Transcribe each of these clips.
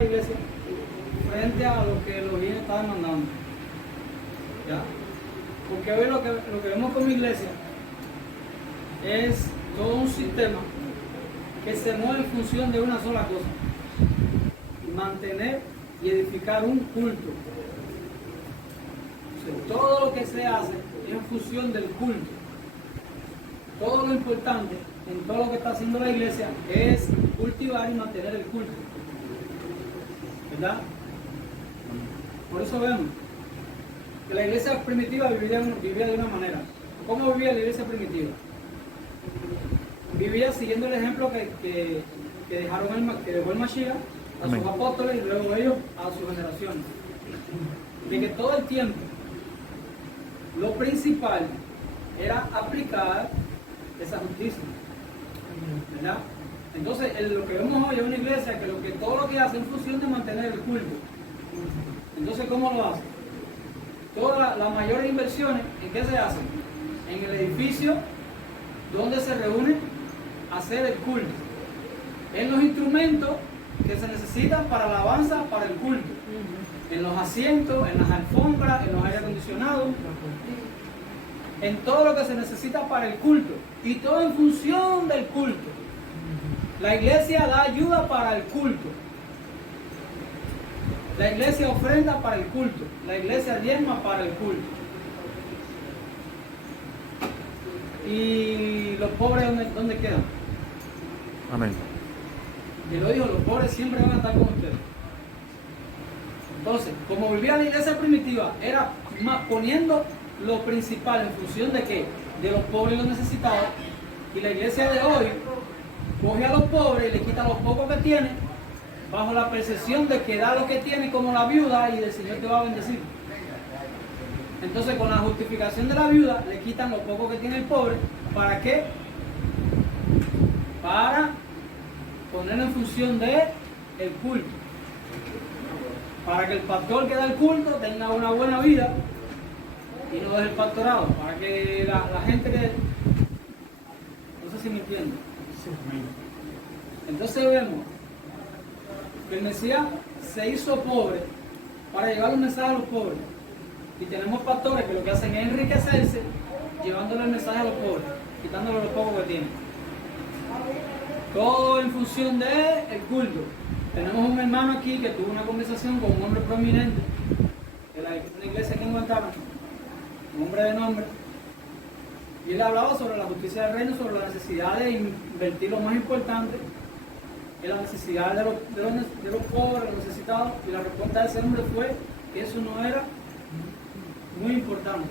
la iglesia frente a lo que los bienes estaban mandando. ¿Ya? Porque hoy lo que vemos como iglesia es todo un sistema que se mueve en función de una sola cosa: mantener y edificar un culto. O sea, todo lo que se hace es en función del culto. Todo lo importante en todo lo que está haciendo la iglesia es cultivar y mantener el culto, ¿verdad? Por eso vemos que la iglesia primitiva vivía de una manera. ¿Cómo vivía la iglesia primitiva? Vivía siguiendo el ejemplo que dejó el Mashiach a sus apóstoles y luego ellos a sus generaciones. De que todo el tiempo lo principal era aplicar esa justicia, ¿verdad? Entonces lo que vemos hoy es una iglesia que todo lo que hace en función de mantener el culto. Entonces, ¿cómo lo hace? Todas las mayores inversiones, ¿en qué se hacen? En el edificio donde se reúne a hacer el culto, en los instrumentos que se necesitan para la alabanza, para el culto, en los asientos, en las alfombras, en los aire acondicionados, en todo lo que se necesita para el culto, y todo en función del culto. La iglesia da ayuda para el culto, la iglesia ofrenda para el culto, la iglesia diezma para el culto. ¿Y los pobres dónde quedan? Amén. Y lo dijo, los pobres siempre van a estar con ustedes. Entonces, como vivía la iglesia primitiva, era poniendo lo principal en función de qué, de los pobres y los necesitados. Y la iglesia de hoy coge a los pobres y le quita los pocos que tiene, bajo la percepción de que da lo que tiene como la viuda y del Señor te va a bendecir. Entonces, con la justificación de la viuda, le quitan lo poco que tiene el pobre. ¿Para qué? Para poner en función de el culto, para que el pastor que da el culto tenga una buena vida y no deje el pastorado, para que la gente que... No sé si me entiende. Entonces vemos que el Mesías se hizo pobre para llevar un mensaje a los pobres, y tenemos pastores que lo que hacen es enriquecerse llevándole el mensaje a los pobres, quitándole lo poco que tienen. Todo en función del culto. Tenemos un hermano aquí que tuvo una conversación con un hombre prominente de una iglesia aquí en Guantánamo, un hombre de nombre, y él hablaba sobre la justicia del reino, sobre la necesidad de invertir lo más importante en la necesidad de los pobres, los necesitados, y la respuesta de ese hombre fue que eso no era muy importante,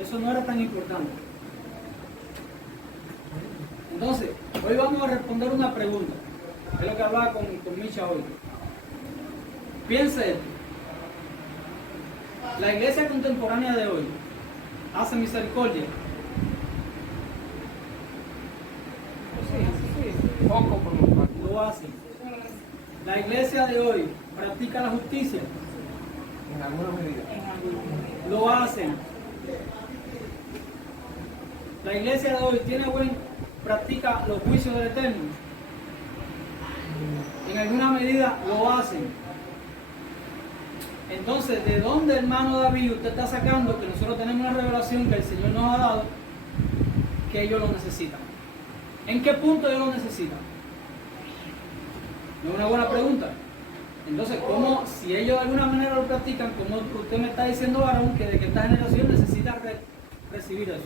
eso no era tan importante. Entonces, hoy vamos a responder una pregunta, es lo que hablaba con Micha hoy. Piense esto: la iglesia contemporánea de hoy hace misericordia. Poco por lo cual. Lo hace. La iglesia de hoy practica la justicia. En alguna medida. Lo hacen. La iglesia de hoy practica los juicios del Eterno. En alguna medida lo hacen. Entonces, ¿de dónde, hermano David, usted está sacando que nosotros tenemos una revelación que el Señor nos ha dado, que ellos lo necesitan? ¿En qué punto ellos lo necesitan? Es una buena pregunta. Entonces, ¿cómo, si ellos de alguna manera lo practican, como usted me está diciendo, varón, que de que esta generación necesita recibir eso?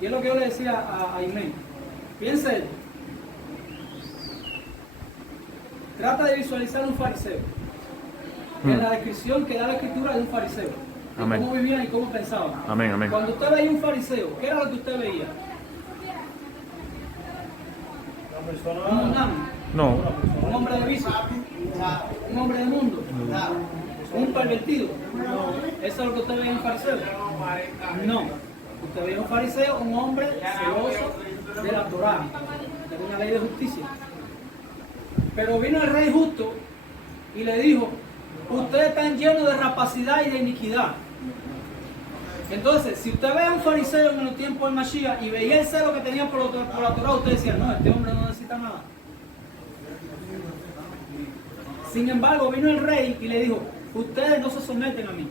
Y es lo que yo le decía a Aimé. Piense esto. Trata de visualizar un fariseo. En la descripción que da la escritura de un fariseo. De Amén. Cómo vivían y cómo pensaban. Amén, amén. Cuando usted veía un fariseo, ¿qué era lo que usted veía? Un mundano, No. un hombre de vicio, un hombre de mundo, un pervertido. ¿Eso es lo que usted veía en un fariseo? No. Usted veía un fariseo, un hombre celoso de la Torá, de una ley de justicia. Pero vino el rey justo y le dijo: ustedes están llenos de rapacidad y de iniquidad. Entonces, si usted ve a un fariseo en los tiempos del Mashiach y veía el celo que tenía por la Torá, usted decía: no, este hombre no necesita nada. Sin embargo, vino el rey y le dijo, ustedes no se someten a mí.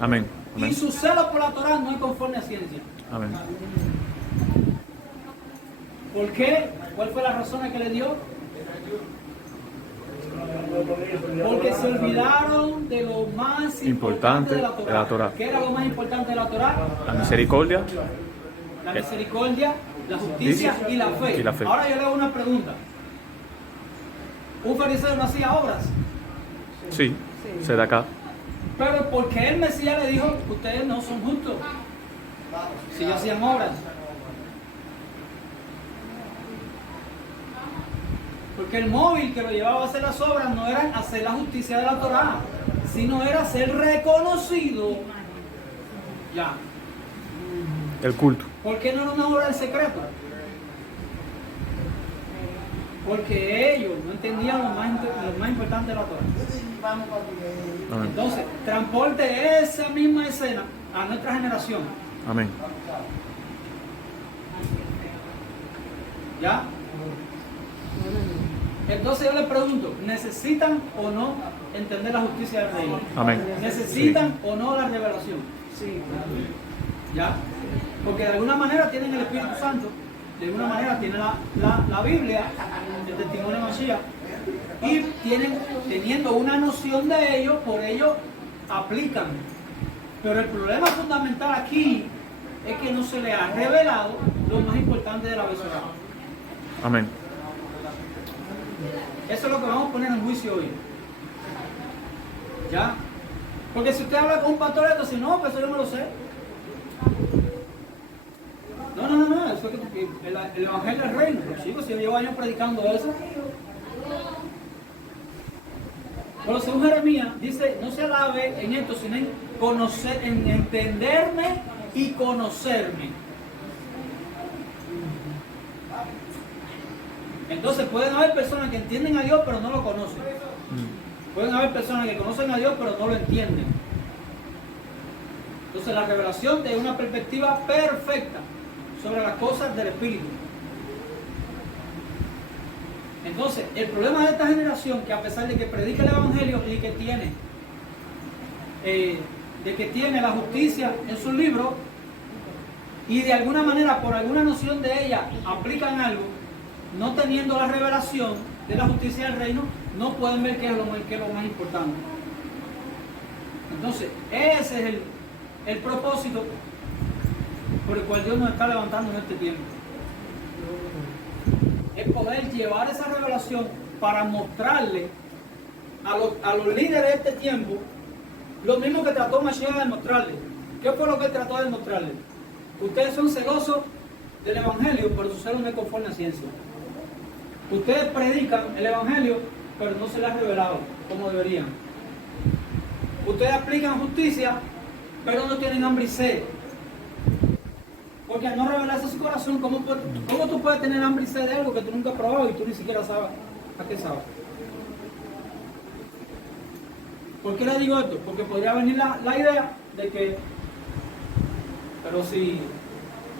Amén. Y Amén. su celo por la Torá no es conforme a ciencia. Amén. ¿Por qué? ¿Cuál fue la razón que le dio? Porque se olvidaron de lo más importante de la Torá. ¿Qué era lo más importante de la Torá? La misericordia. La misericordia, la justicia y la fe. Y la fe. Ahora yo le hago una pregunta. ¿Un fariseo no hacía obras? Sí, se da acá. Pero ¿por qué el Mesías le dijo, ustedes no son justos? Si ellos hacían obras. Porque el móvil que lo llevaba a hacer las obras no era hacer la justicia de la Torá, sino era ser reconocido. Ya. El culto. ¿Por qué no era una obra en secreto? Porque ellos no entendían lo más importante de la Torá. Amén. Entonces, transporte esa misma escena a nuestra generación. Amén. ¿Ya? Entonces yo les pregunto, ¿necesitan o no entender la justicia del reino? Amén. ¿Necesitan o no la revelación? Sí. ¿Ya? Porque de alguna manera tienen el Espíritu Santo, de alguna manera tienen la Biblia, el testimonio de Mashiach, y teniendo una noción de ello, por ello aplican. Pero el problema fundamental aquí es que no se le ha revelado lo más importante de la Besorá. Amén. Eso es lo que vamos a poner en juicio hoy. ¿Ya? Porque si usted habla con un pastor, entonces no, pues eso yo no lo sé. No, eso es que el Evangelio del Reino. Los chicos, si yo llevo años predicando eso. Pero según Jeremías, dice, no se alabe en esto, sino en conocer, en entenderme y conocerme. Entonces pueden haber personas que entienden a Dios pero no lo conocen. Pueden haber personas que conocen a Dios pero no lo entienden. Entonces la revelación es una perspectiva perfecta sobre las cosas del Espíritu. Entonces el problema de esta generación, que a pesar de que predica el Evangelio y que tiene la justicia en sus libros y de alguna manera, por alguna noción de ella, aplican algo, no teniendo la revelación de la justicia del reino, no pueden ver qué es lo más importante. Entonces, ese es el propósito por el cual Dios nos está levantando en este tiempo. Es poder llevar esa revelación para mostrarle a los líderes de este tiempo lo mismo que trató Mashiach de mostrarle. ¿Qué fue lo que él trató de mostrarle? Ustedes son celosos del Evangelio, pero su celo no es conforme a ciencia. Ustedes predican el Evangelio, pero no se les ha revelado como deberían. Ustedes aplican justicia, pero no tienen hambre y sed. Porque al no revelarse su corazón, ¿cómo tú puedes tener hambre y sed de algo que tú nunca has probado y tú ni siquiera sabes a qué sabes? ¿Por qué le digo esto? Porque podría venir la idea de que, pero si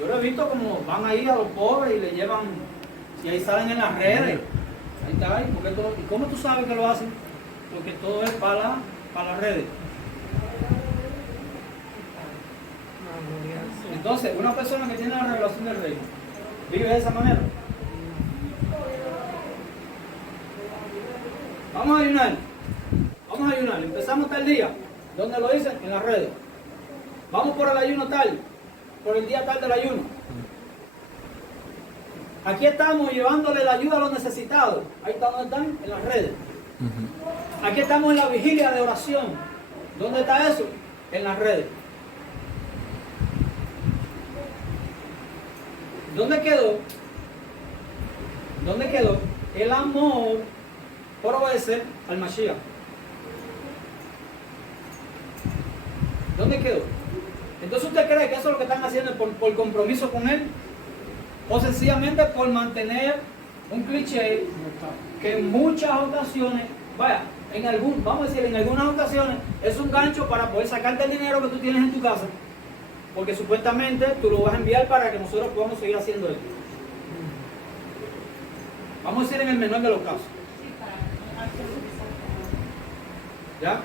yo lo he visto como van ahí a los pobres y le llevan, y ahí salen en las redes, ahí está, ¿y cómo tú sabes que lo hacen? Porque todo es para las redes. Entonces, una persona que tiene la revelación del reino, ¿vive de esa manera? Vamos a ayunar. Empezamos tal día. ¿Dónde lo dicen? En las redes. Vamos por el ayuno tal, por el día tal del ayuno. Aquí estamos llevándole la ayuda a los necesitados. Ahí está, ¿dónde están? En las redes. Aquí estamos en la vigilia de oración. ¿Dónde está eso? En las redes. ¿Dónde quedó el amor por obedecer al Mashiach? ¿Dónde quedó? Entonces, ¿usted cree que eso es lo que están haciendo por compromiso con él? ¿O sencillamente por mantener un cliché que en muchas ocasiones, vamos a decir, en algunas ocasiones es un gancho para poder sacarte el dinero que tú tienes en tu casa? Porque supuestamente tú lo vas a enviar para que nosotros podamos seguir haciendo esto. Vamos a decir en el menor de los casos. ¿Ya?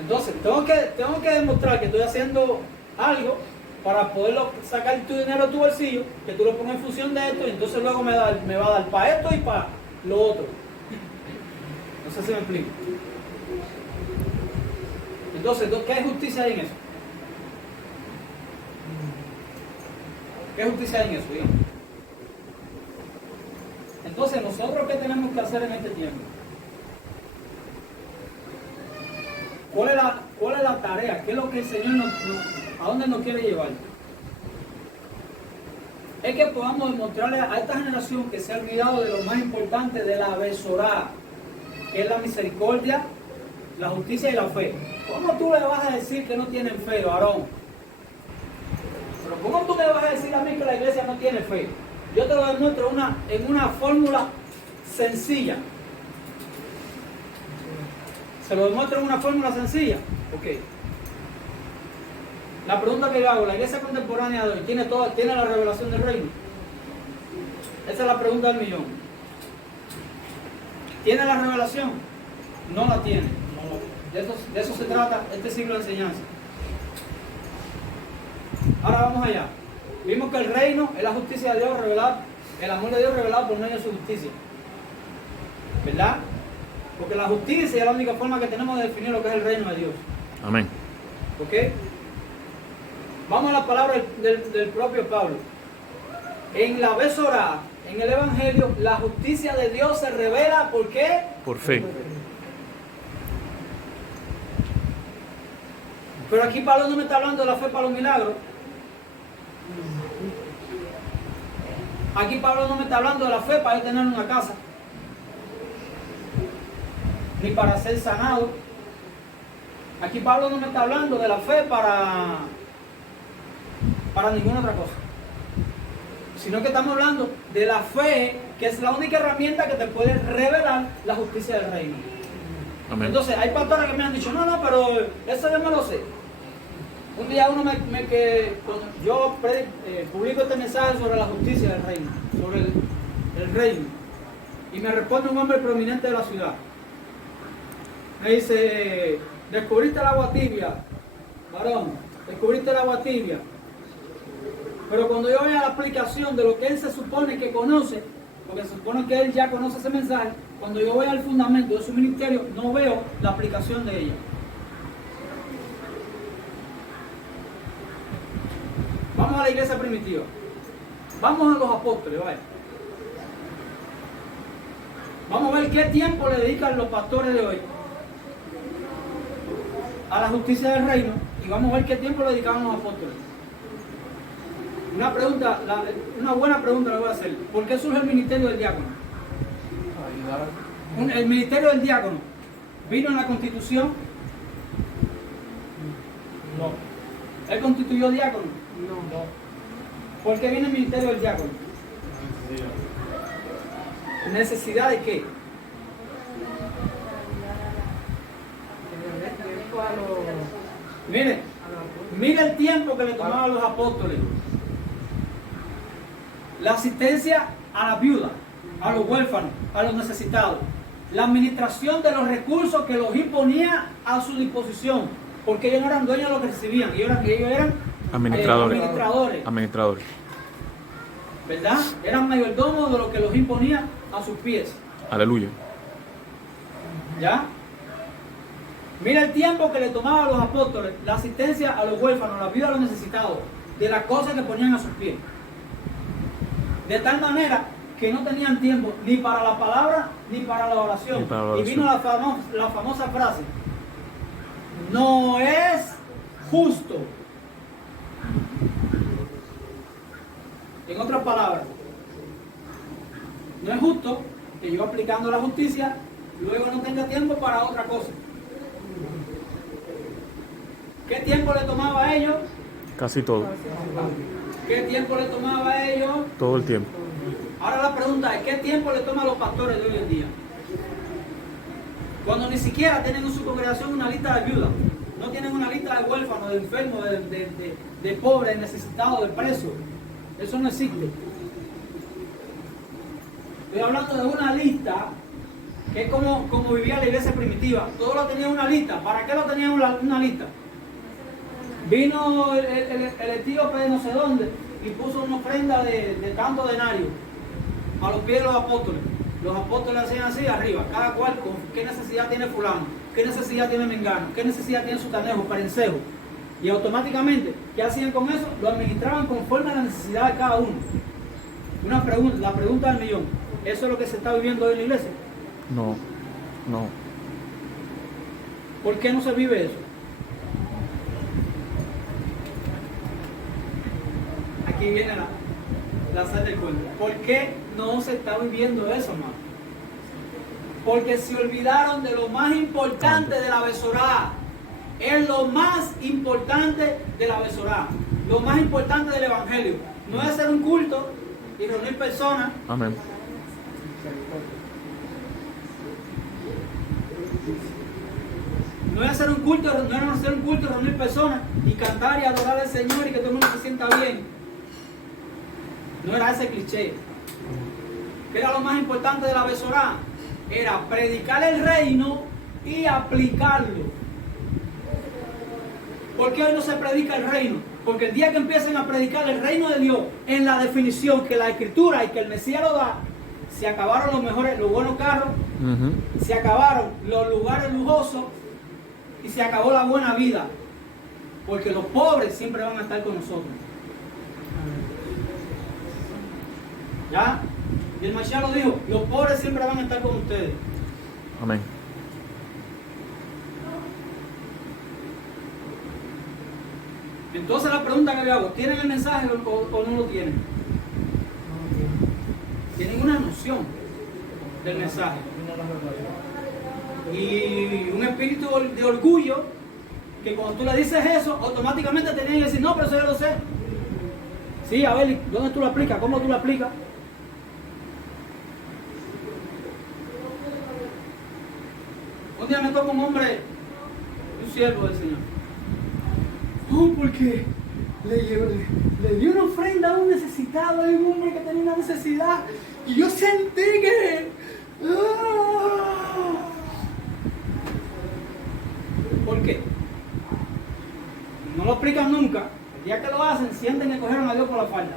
Entonces, tengo que demostrar que estoy haciendo algo para poderlo sacar tu dinero de tu bolsillo, que tú lo pongas en función de esto, y entonces luego me va a dar para esto y para lo otro. No sé si me explico. Entonces, ¿qué hay justicia hay en eso? ¿Qué justicia hay en eso? Digamos? Entonces, ¿nosotros qué tenemos que hacer en este tiempo? ¿Cuál es la tarea? ¿Qué es lo que el Señor a dónde nos quiere llevar? Es que podamos demostrarle a esta generación que se ha olvidado de lo más importante de la Besorá, que es la misericordia, la justicia y la fe. ¿Cómo tú le vas a decir que no tienen fe, varón? Pero ¿cómo tú me vas a decir a mí que la iglesia no tiene fe? Yo te lo demuestro en una fórmula sencilla. ¿Se lo demuestro en una fórmula sencilla? Ok. La pregunta que yo hago, ¿la iglesia contemporánea de hoy tiene la revelación del reino? Esa es la pregunta del millón. ¿Tiene la revelación? No la tiene. De eso se trata este siglo de enseñanza. Ahora vamos allá. Vimos que el reino es la justicia de Dios revelada, el amor de Dios revelado por medio de su justicia. ¿Verdad? Porque la justicia es la única forma que tenemos de definir lo que es el reino de Dios. Amén. ¿Ok? Vamos a la palabra del propio Pablo. En la Besorá, en el Evangelio, la justicia de Dios se revela, ¿por qué? Por fe. Pero aquí Pablo no me está hablando de la fe para los milagros. Aquí Pablo no me está hablando de la fe para yo tener una casa, ni para ser sanado. Aquí Pablo no me está hablando de la fe para ninguna otra cosa, sino que estamos hablando de la fe, que es la única herramienta que te puede revelar la justicia del reino. Amén. Entonces hay pastores que me han dicho, no, pero eso yo me lo sé. Un día cuando yo publico este mensaje sobre la justicia del reino, sobre el reino, y me responde un hombre prominente de la ciudad. Me dice, descubriste el agua tibia, varón, descubriste el agua tibia. Pero cuando yo vea la aplicación de lo que él se supone que conoce, porque se supone que él ya conoce ese mensaje, cuando yo vea el fundamento de su ministerio, no veo la aplicación de ella. Vamos a la iglesia primitiva. Vamos a los apóstoles, vaya. Vamos a ver qué tiempo le dedican los pastores de hoy a la justicia del reino, y vamos a ver qué tiempo le dedicaban los apóstoles. Una buena pregunta le voy a hacer. ¿Por qué surge el ministerio del diácono? El ministerio del diácono vino en la Constitución. No. ¿Él constituyó diácono? No. ¿Por qué viene el ministerio del diácono? ¿Necesidad de qué? Mire el tiempo que le tomaba a los apóstoles. La asistencia a la viuda, a los huérfanos, a los necesitados. La administración de los recursos que los imponía a su disposición. Porque ellos no eran dueños de lo que recibían, ellos eran administradores. ¿Verdad? Eran mayordomos de lo que los imponía a sus pies. Aleluya. ¿Ya? Mira el tiempo que le tomaba a los apóstoles la asistencia a los huérfanos, la vida a los necesitados, de las cosas que ponían a sus pies. De tal manera que no tenían tiempo ni para la palabra ni para la oración. Y vino la famosa frase: no es justo. En otras palabras, no es justo que yo, aplicando la justicia, luego no tenga tiempo para otra cosa. ¿Qué tiempo le tomaba a ellos? Casi todo. ¿Qué tiempo le tomaba a ellos? Todo el tiempo. Ahora la pregunta es, ¿qué tiempo le toma a los pastores de hoy en día? Cuando ni siquiera tienen en su congregación una lista de viudas, no tienen una lista de huérfanos, de enfermos, de pobres, de necesitados, de presos. Eso no existe. Estoy hablando de una lista que es como vivía la iglesia primitiva. Todo lo tenía en una lista. ¿Para qué lo tenía en una lista? Vino el etíope de no sé dónde y puso una ofrenda de tanto denario a los pies de los apóstoles. Los apóstoles hacían así arriba, cada cual con qué necesidad tiene fulano, qué necesidad tiene mengano, qué necesidad tiene sutanejo, parencejo. Y automáticamente, ¿qué hacían con eso? Lo administraban conforme a la necesidad de cada uno. Una pregunta, la pregunta del millón, ¿eso es lo que se está viviendo hoy en la iglesia? No, no. ¿Por qué no se vive eso? Aquí viene la sal del cuento. ¿Por qué no se está viviendo eso, hermano? Porque se olvidaron de lo más importante de la Besorá. Es lo más importante de la Besorá. Lo más importante del Evangelio. No es hacer un culto y reunir personas. Amén. No es hacer un culto, reunir personas y cantar y adorar al Señor y que todo el mundo se sienta bien. No era ese cliché. ¿Qué era lo más importante de la Besorá? Era predicar el reino y aplicarlo. ¿Por qué hoy no se predica el reino? Porque el día que empiecen a predicar el reino de Dios en la definición que la Escritura y que el Mesías lo da, se acabaron los buenos carros, se acabaron los lugares lujosos y se acabó la buena vida. Porque los pobres siempre van a estar con nosotros. ¿Ya? Y el Mesías lo dijo, los pobres siempre van a estar con ustedes. Amén. Entonces la pregunta que yo hago, ¿tienen el mensaje o no lo tienen? Tienen una noción del mensaje. Y un espíritu de orgullo, que cuando tú le dices eso, automáticamente te tienen que decir, no, pero eso yo lo sé. Sí, a ver, ¿dónde tú lo aplicas? ¿Cómo tú lo aplicas? Un día me toca un hombre, un siervo del Señor. No, porque le dio una ofrenda a un necesitado, a un hombre que tenía una necesidad. Y yo sentí que... ¿Por qué? No lo explican nunca. El día que lo hacen, sienten que cogieron a Dios por la falda.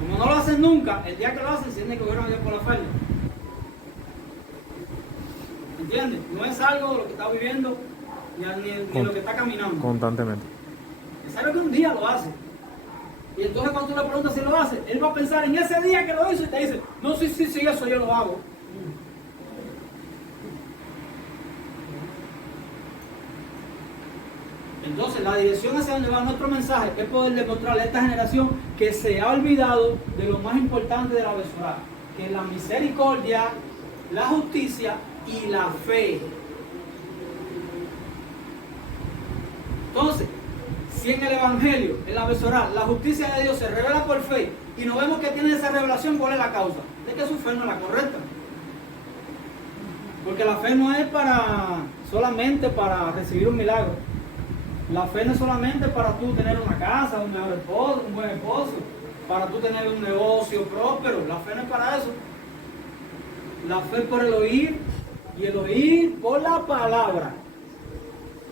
Como no lo hacen nunca, el día que lo hacen, sienten que cogieron a Dios por la falda. ¿Entiendes? No es algo de lo que está viviendo ni lo que está caminando. Constantemente. Es algo que un día lo hace. Y entonces cuando tú le preguntas si lo hace, él va a pensar en ese día que lo hizo y te dice, no, sí, eso yo lo hago. Entonces la dirección hacia donde va nuestro mensaje es poder demostrarle a esta generación que se ha olvidado de lo más importante de la Besorá, que es la misericordia, la justicia y la fe. Entonces, si en el Evangelio, en la Besorá, la justicia de Dios se revela por fe y no vemos que tiene esa revelación, ¿cuál es la causa? De que su fe no es la correcta. Porque la fe no es solamente para recibir un milagro. La fe no es solamente para tú tener una casa, un mejor esposo, un buen esposo, para tú tener un negocio próspero. La fe no es para eso. La fe es por el oír y el oír por la palabra.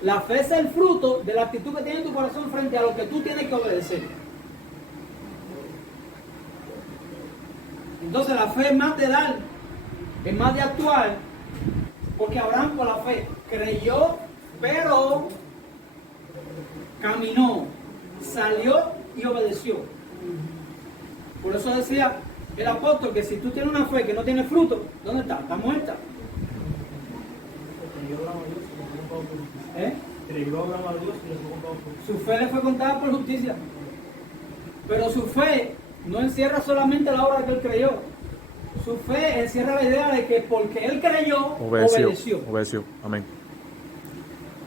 La fe es el fruto de la actitud que tiene tu corazón frente a lo que tú tienes que obedecer. Entonces la fe es más de dar, es más de actuar, porque Abraham por la fe creyó, pero caminó, salió y obedeció. Por eso decía el apóstol que si tú tienes una fe que no tiene fruto, ¿dónde está? Está muerta. Su fe le fue contada por justicia. Pero su fe no encierra solamente la obra que él creyó. Su fe encierra la idea de que porque él creyó, obedeció. Amén.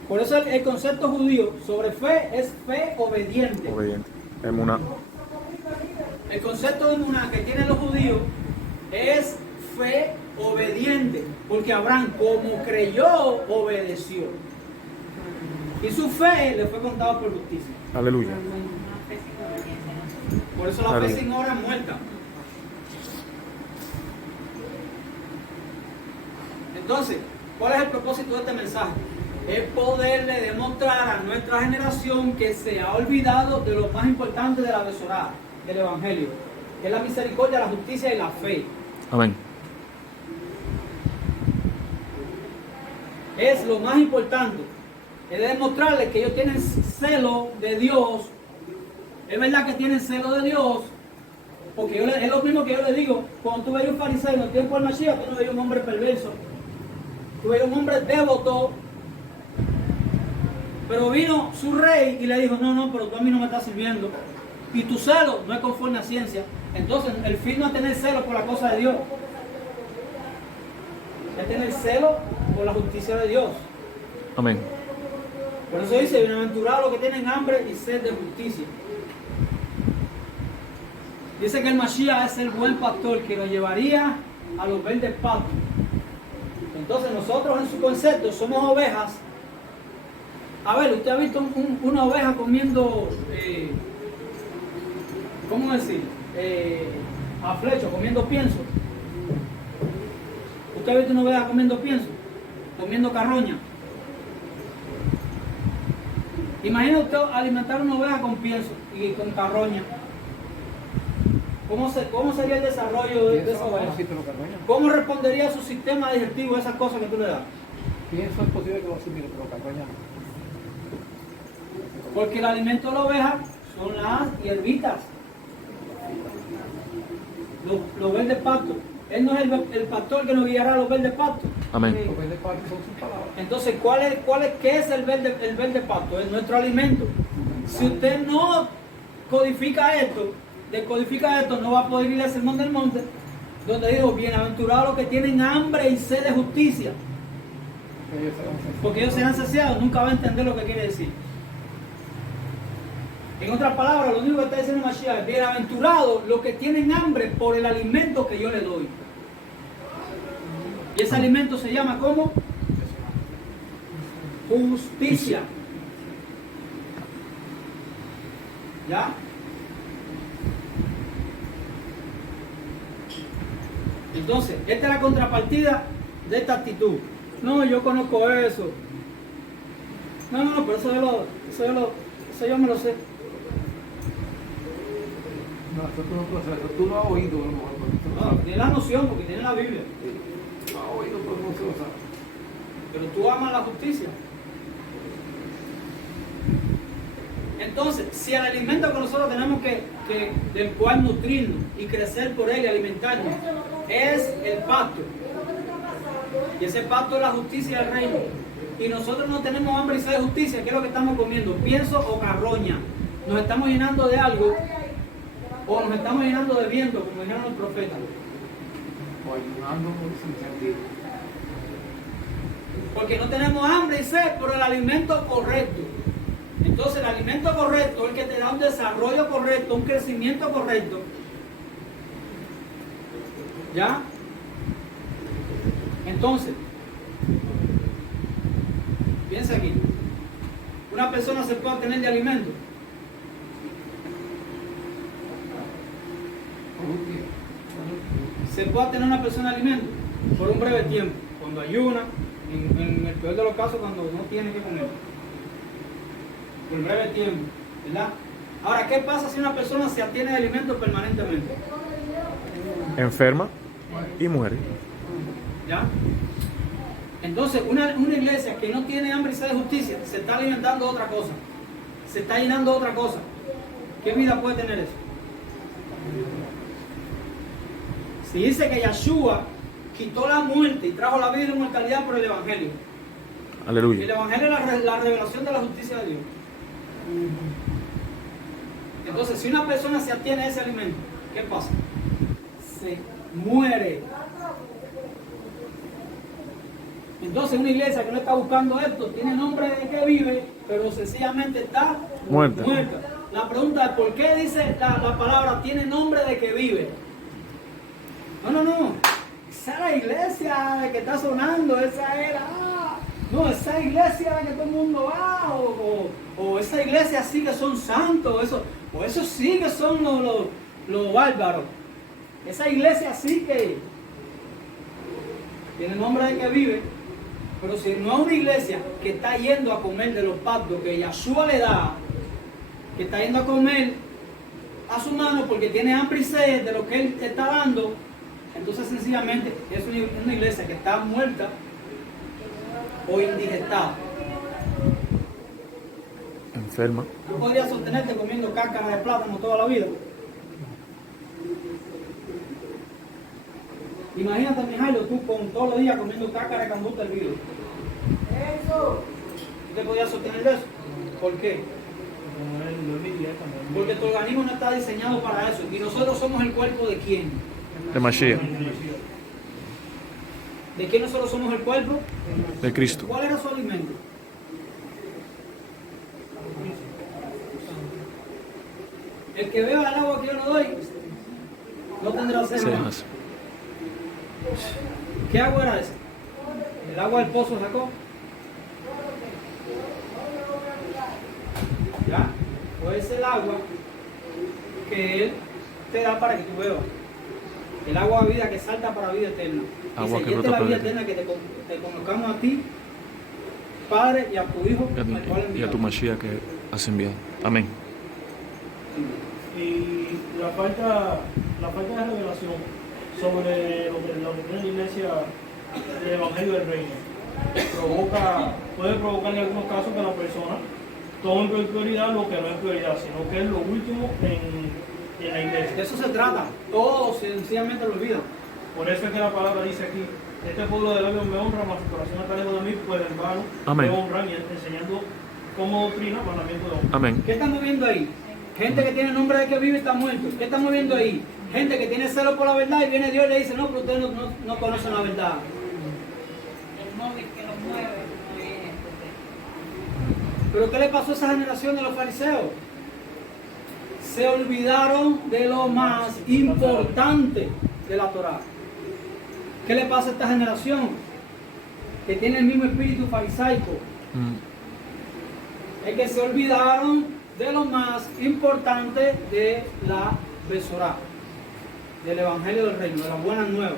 Por eso el concepto judío sobre fe es fe obediente. Obediente. Emuná. El concepto de emuná que tienen los judíos es fe obediente. Porque Abraham, como creyó, obedeció. Y su fe le fue contada por justicia. Aleluya. Por eso la fe sin obra es muerta. Entonces, ¿cuál es el propósito de este mensaje? Es poderle demostrar a nuestra generación que se ha olvidado de lo más importante de la Besorá, del Evangelio, que es la misericordia, la justicia y la fe. Amén. Es lo más importante. Es demostrarles que ellos tienen celo de Dios. Es verdad que tienen celo de Dios, porque es lo mismo que yo les digo. Cuando tú ves un fariseo en el tiempo del Mashiach, tú no ves un hombre perverso. Tú ves un hombre devoto. Pero vino su rey y le dijo, no, pero tú a mí no me estás sirviendo. Y tu celo no es conforme a ciencia. Entonces, el fin no es tener celo por la cosa de Dios. Es tener celo por la justicia de Dios. Amén. Por eso dice, bienaventurados los que tienen hambre y sed de justicia. Dice que el Mashiach es el buen pastor que lo llevaría a los verdes pastos. Entonces nosotros en su concepto somos ovejas. A ver, ¿usted ha visto una oveja comiendo, cómo decir, a flecho, comiendo pienso? ¿Usted ha visto una oveja comiendo pienso? Comiendo carroña. Imagina usted alimentar una oveja con pienso y con carroña. ¿Cómo sería el desarrollo de esa oveja? ¿Cómo respondería su sistema digestivo a esas cosas que tú le das? Pienso es posible que lo asimile, pero carroña no. Porque el alimento de la oveja son las hierbitas, los verdes pastos. Él no es el pastor que nos guiará a los verdes pastos. Amén. Los verdes pastos son sus palabras. Entonces, ¿qué es el verde pasto? Es nuestro alimento. Si usted no decodifica esto, no va a poder ir al sermón del monte, donde dijo, bienaventurados los que tienen hambre y sed de justicia. Porque ellos serán saciados, nunca va a entender lo que quiere decir. En otras palabras, lo único que está diciendo Mashiach es, bienaventurados los que tienen hambre por el alimento que yo les doy. Y ese alimento se llama ¿cómo? Justicia. ¿Ya? Entonces, esta es la contrapartida de esta actitud. No, yo conozco eso. No, pero eso yo me lo sé. No, tú lo has oído, a lo mejor. No, tiene la noción porque tiene la Biblia. Lo has oído, pero no se lo sabe. Pero tú amas la justicia. Entonces, si el alimento que nosotros tenemos del cual nutrirnos y crecer por él y alimentarnos es el pasto, y ese pasto es la justicia del reino, y nosotros no tenemos hambre y sed de justicia, ¿qué es lo que estamos comiendo? ¿Pienso o carroña? ¿Nos estamos llenando de algo o nos estamos llenando de viento, como dijeron los profetas? O ayunando sin sentido. Porque no tenemos hambre y sed por el alimento correcto. Entonces el alimento correcto es el que te da un desarrollo correcto, un crecimiento correcto. ¿Ya? Entonces, piensa aquí. Una persona se puede tener de alimento. Se puede tener una persona de alimento por un breve tiempo, cuando ayuna, en el peor de los casos cuando no tiene que comer. Por breve tiempo, ¿verdad? Ahora, ¿qué pasa si una persona se atiene de alimentos permanentemente? Enferma y muere. ¿Ya? Entonces, una iglesia que no tiene hambre y sed de justicia, se está alimentando de otra cosa. Se está llenando de otra cosa. ¿Qué vida puede tener eso? Si dice que Yahshua quitó la muerte y trajo la vida y la inmortalidad por el Evangelio. El Aleluya. Evangelio es la revelación de la justicia de Dios. Entonces, si una persona se atiene a ese alimento, ¿qué pasa? Se muere. Entonces, una iglesia que no está buscando esto tiene nombre de que vive, pero sencillamente está Muerta. La pregunta es: ¿por qué dice la palabra tiene nombre de que vive? No. Esa es la iglesia de que está sonando, esa era. No, esa iglesia de que todo el mundo va, o esa iglesia sí que son santos, o esos sí que son los bárbaros. Esa iglesia sí que. tiene nombre de que vive, pero si no es una iglesia que está yendo a comer de los pactos que Yahshua le da, que está yendo a comer a su mano porque tiene hambre y sed de lo que él te está dando, entonces sencillamente es una iglesia que está muerta o indigestada. Enferma. Tú podrías sostenerte comiendo cáscara de plátano toda la vida. Imagínate, Mijailo, tú con todos los días comiendo cáscara de cambuta hervido. ¿Tú te podías sostener de eso? ¿Por qué? Porque tu organismo no está diseñado para eso. Y nosotros somos el cuerpo de quién? De Mashiach. ¿De quién nosotros somos el cuerpo? De Cristo. ¿Cuál era su alimento? El que beba el agua que yo no doy, no tendrá sed. Se jamás. hace. ¿Qué agua era esa? ¿El agua del pozo sacó? ¿Ya? O es el agua que Él te da para que tú bebas. El agua de vida que salta para vida eterna. Agua Dice, que y esta es brota la para vida vida eterna que te conozcamos a ti, Padre, y a tu Hijo, al cual Y a tu enviamos. Mashiach que has enviado. Amén. Y la falta de revelación sobre lo que la iglesia del Evangelio del Reino puede provocar en algunos casos que la persona tome en prioridad lo que no es prioridad, sino que es lo último en la De iglesia. eso se trata. Todos sencillamente lo olvidan. Por eso es que la palabra dice aquí, este pueblo de labios me honra, mas su corazón está lejos de mí, pues hermano Amén. me honran y enseñando como doctrina mandamiento de hombre. Amén. ¿Qué estamos viendo ahí? Gente que tiene nombre de que vive y está muerto. ¿Qué estamos viendo ahí? Gente que tiene celo por la verdad y viene Dios y le dice, no, pero ustedes no conocen la verdad. El móvil que los mueve no es este. ¿Pero qué le pasó a esa generación de los fariseos? Se olvidaron de lo más importante de la Torá. ¿Qué le pasa a esta generación? Que tiene el mismo espíritu farisaico. Es que se olvidaron de lo más importante de la Besorá, del Evangelio del Reino, de las buenas nuevas.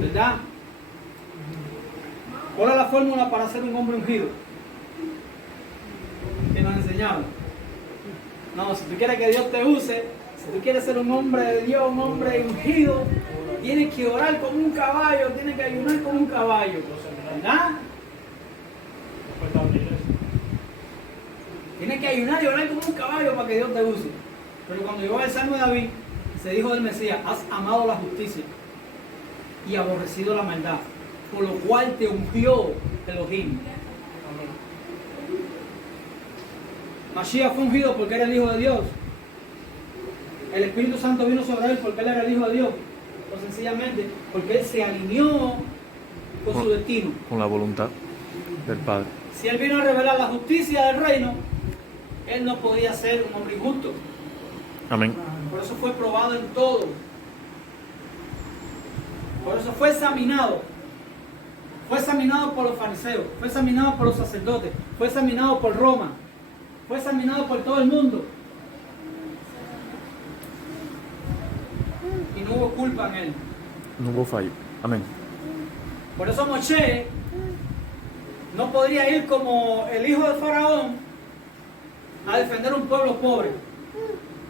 ¿Verdad? ¿Cuál es la fórmula para ser un hombre ungido? Que nos enseñaron. No, si tú quieres que Dios te use, si tú quieres ser un hombre de Dios, un hombre ungido, tienes que orar como un caballo, tienes que ayunar como un caballo. ¿Verdad? Tienes que ayunar y orar como un caballo para que Dios te use. Pero cuando llegó el Salmo de David, se dijo del Mesías, has amado la justicia y aborrecido la maldad, por lo cual te ungió Elohim. Mashiach fue ungido porque era el Hijo de Dios. El Espíritu Santo vino sobre él porque él era el Hijo de Dios. O sencillamente porque él se alineó con su destino. Con la voluntad del Padre. Si él vino a revelar la justicia del reino, él no podía ser un hombre injusto. Amén. Por eso fue probado en todo. Por eso fue examinado. Fue examinado por los fariseos, fue examinado por los sacerdotes, fue examinado por Roma, fue examinado por todo el mundo. Y no hubo culpa en él. No hubo fallo. Amén. Por eso Moshe no podría ir como el hijo de Faraón a defender un pueblo pobre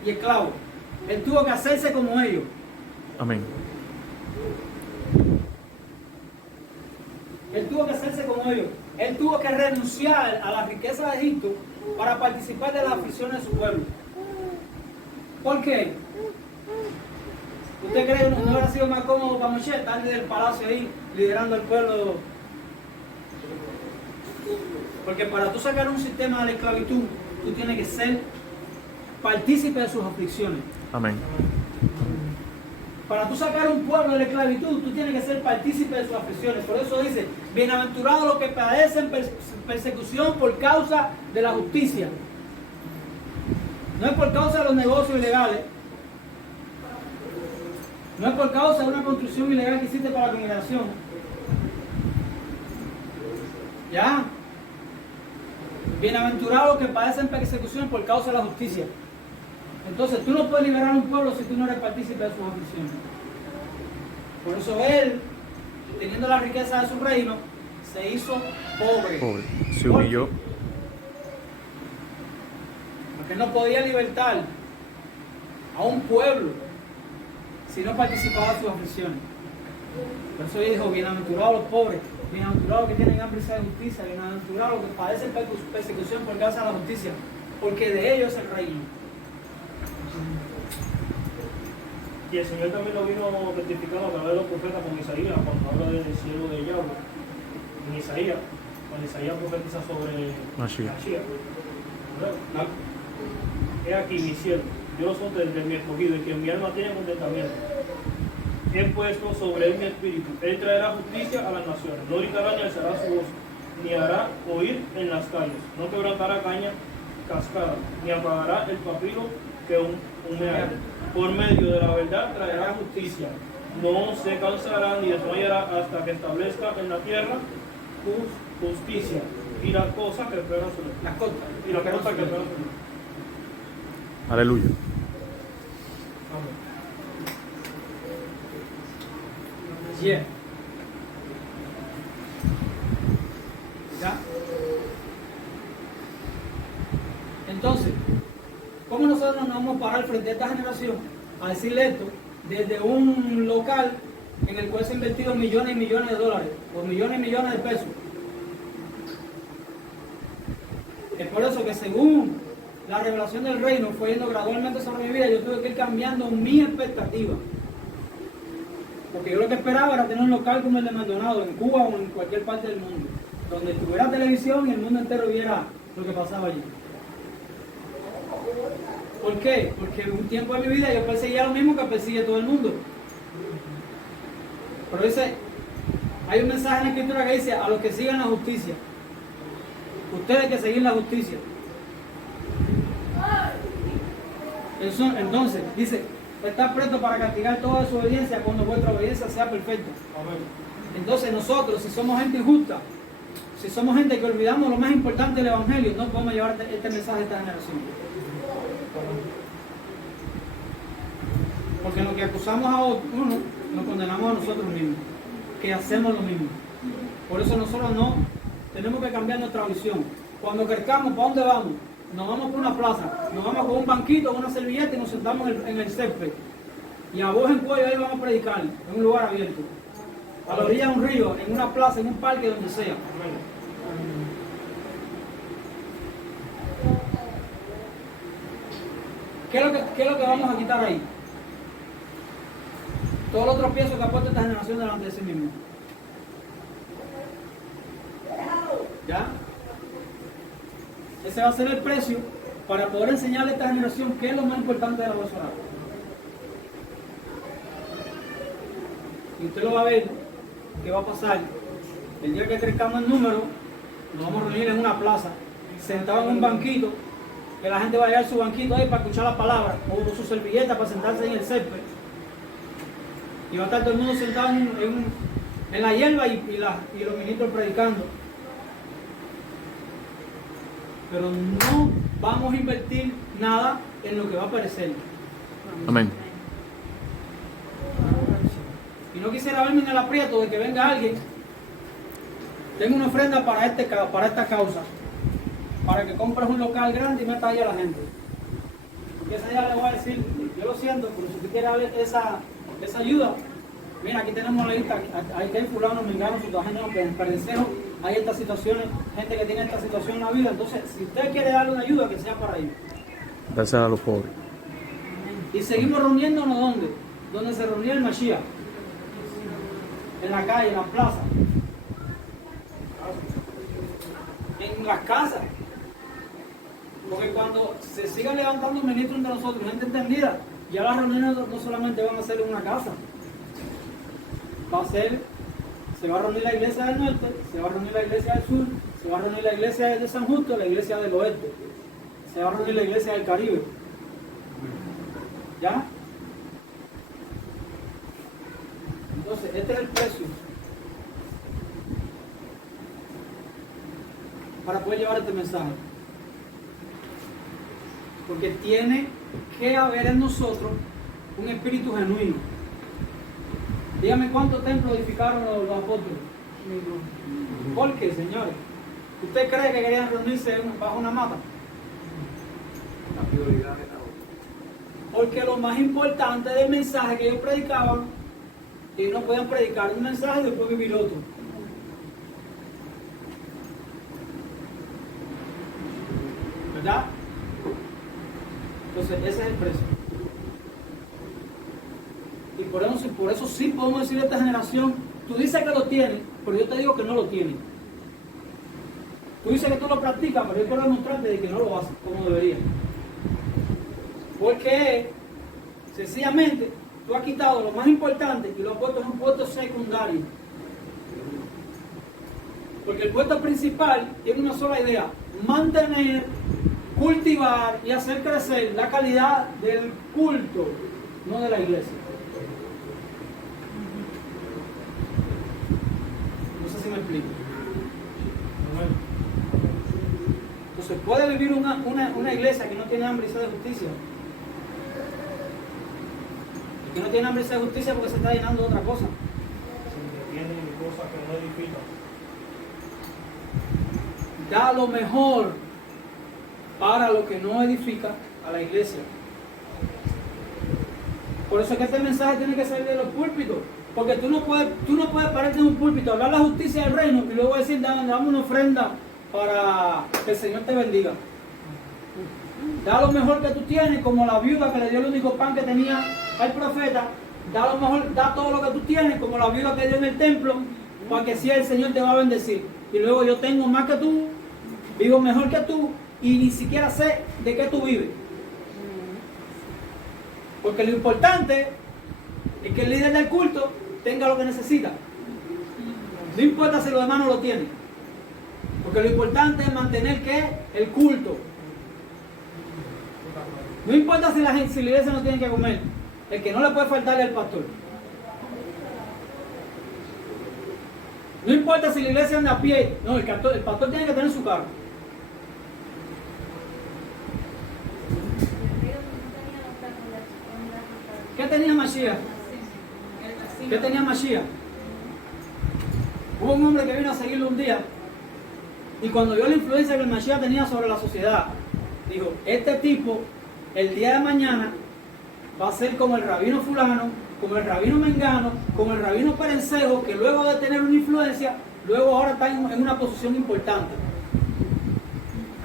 y esclavo. Él tuvo que hacerse como ellos. Amén. Él tuvo que hacerse como ellos. Él tuvo que renunciar a la riqueza de Egipto para participar de las aflicciones de su pueblo. ¿Por qué? ¿Usted cree que no hubiera sido más cómodo para Moshe estar desde el palacio ahí liderando al pueblo? Porque para tú sacar un sistema de la esclavitud, tú tienes que ser partícipe de sus aflicciones. Amén. Para tú sacar un pueblo de la esclavitud, tú tienes que ser partícipe de sus aflicciones. Por eso dice, bienaventurados los que padecen persecución por causa de la justicia. No es por causa de los negocios ilegales. No es por causa de una construcción ilegal que hiciste para la congregación. ¿Ya? Bienaventurados los que padecen persecución por causa de la justicia. Entonces tú no puedes liberar a un pueblo si tú no eres partícipe de sus aflicciones. Por eso él, teniendo la riqueza de su reino, se hizo pobre. Pobre. Se humilló. Porque él no podía libertar a un pueblo si no participaba de sus aflicciones. Por eso él dijo, bienaventurados los pobres, bienaventurados los que tienen hambre y sed de justicia, bienaventurados los que padecen persecución por causa de la justicia, porque de ellos es el reino. Y el Señor también lo vino testificando a través de los profetas con Isaías, cuando habla del cielo de Yahweh. En Isaías, cuando Isaías profetiza sobre Mashiach. ¿verdad? He aquí mi siervo, yo lo soy de mi escogido, y que mi alma tiene contentamiento. He puesto sobre él mi espíritu. Él traerá justicia a las naciones. No gritará ni alzará su voz, ni hará oír en las calles. No quebrantará caña cascada, ni apagará el papiro que humeará. Por medio de la verdad traerá justicia. No se cansará ni desmayará hasta que establezca en la tierra justicia. Y la cosa que espera su ley. Las costas. Y la cosa que espera su ley. Aleluya. Amén. Yeah. ¿Ya? Entonces, ¿cómo nosotros nos vamos a parar frente a esta generación a decirle esto desde un local en el cual se han invertido millones y millones de dólares o millones y millones de pesos? Es por eso que según la revelación del reino fue yendo gradualmente sobre mi vida, yo tuve que ir cambiando mi expectativa. Porque yo lo que esperaba era tener un local como el de Maldonado, en Cuba o en cualquier parte del mundo, donde tuviera televisión y el mundo entero viera lo que pasaba allí. ¿Por qué? Porque en un tiempo de mi vida yo perseguía lo mismo que persigue todo el mundo. Pero dice, hay un mensaje en la escritura que dice, a los que sigan la justicia. Ustedes que seguir la justicia. Entonces, dice, está presto para castigar toda desobediencia cuando vuestra obediencia sea perfecta. Entonces nosotros, si somos gente injusta, si somos gente que olvidamos lo más importante del Evangelio, no podemos llevar este mensaje a esta generación. Porque lo que acusamos a uno, nos condenamos a nosotros mismos, que hacemos lo mismo. Por eso nosotros no tenemos que cambiar nuestra visión. Cuando crezcamos, ¿para dónde vamos? Nos vamos por una plaza, nos vamos con un banquito, una servilleta y nos sentamos en el césped. Y a voz en cuello ahí vamos a predicar, en un lugar abierto. A la orilla de un río, en una plaza, en un parque, donde sea. ¿Qué es lo que vamos a quitar ahí? Todos los tropiezos que ha puesto esta generación delante de sí mismo. ¿Ya? Ese va a ser el precio para poder enseñarle a esta generación qué es lo más importante de la voz oral. Y usted lo va a ver, qué va a pasar. El día que crezcamos en número, nos vamos a reunir en una plaza, sentados en un banquito, que la gente va a llevar su banquito ahí para escuchar la palabra, o su servilleta para sentarse en el césped. Y va a estar todo el mundo sentado en la hierba y los ministros predicando. Pero no vamos a invertir nada en lo que va a aparecer. Amén. Y no quisiera verme en el aprieto de que venga alguien, tengo una ofrenda para esta causa, para que compres un local grande y metas ahí a la gente. Porque ese día le voy a decir, yo lo siento, pero si usted quiere darle esa ayuda, mira, aquí tenemos la lista, ahí hay fulano, mengano, sutajeño, perdencejo, hay estas situaciones, gente que tiene esta situación en la vida. Entonces, si usted quiere darle una ayuda, que sea para ellos. Dársela a los pobres. Y seguimos reuniéndonos ¿dónde? Donde se reunía el Mashiach. En la calle, en la plaza. En las casas. Porque cuando se sigan levantando ministros entre nosotros, gente entendida, ya las reuniones no solamente van a ser en una casa. Se va a reunir la iglesia del norte, se va a reunir la iglesia del sur, se va a reunir la iglesia de San Justo, la iglesia del oeste, se va a reunir la iglesia del Caribe. ¿Ya? Entonces, este es el precio para poder llevar este mensaje. Porque tiene que haber en nosotros un espíritu genuino. Dígame cuántos templos edificaron los apóstoles. ¿Por qué, señores? ¿Usted cree que querían reunirse bajo una mata? La prioridad de la otra. Porque lo más importante del mensaje que ellos predicaban, que ellos no podían predicar un mensaje y después vivir otro. ¿Verdad? Entonces, ese es el precio. Y por eso sí podemos decir a esta generación, tú dices que lo tienes, pero yo te digo que no lo tienes. Tú dices que tú lo practicas, pero yo quiero demostrarte de que no lo haces como debería. Porque sencillamente tú has quitado lo más importante y lo has puesto en un puesto secundario. Porque el puesto principal tiene una sola idea: mantener, cultivar y hacer crecer la calidad del culto, no de la iglesia. No sé si me explico. Entonces puede vivir una iglesia que no tiene hambre y sed de justicia. Y que no tiene hambre y sed de justicia porque se está llenando de otra cosa. Se detienen en cosas que no edifican. Da lo mejor para lo que no edifica a la iglesia. Por eso es que este mensaje tiene que salir de los púlpitos. Porque tú no puedes pararte en un púlpito, hablar la justicia del reino y luego decir, dame una ofrenda para que el Señor te bendiga. Da lo mejor que tú tienes, como la viuda que le dio el único pan que tenía al profeta. Da lo mejor, da todo lo que tú tienes, como la viuda que dio en el templo, para que si el Señor te va a bendecir. Y luego yo tengo más que tú, vivo mejor que tú, y ni siquiera sé de qué tú vives. Porque lo importante es que el líder del culto tenga lo que necesita. No importa si los demás no lo tienen. Porque lo importante es mantener ¿qué? El culto. No importa si la iglesia no tiene que comer. El que no le puede faltarle al pastor. No importa si la iglesia anda a pie. No, el pastor tiene que tener su carro. ¿Qué tenía Mashiach? ¿Qué tenía Mashiach? Hubo un hombre que vino a seguirlo un día y cuando vio la influencia que el Mashiach tenía sobre la sociedad, dijo, este tipo el día de mañana va a ser como el rabino fulano, como el rabino mengano, como el rabino perencejo, que luego de tener una influencia, luego ahora está en una posición importante.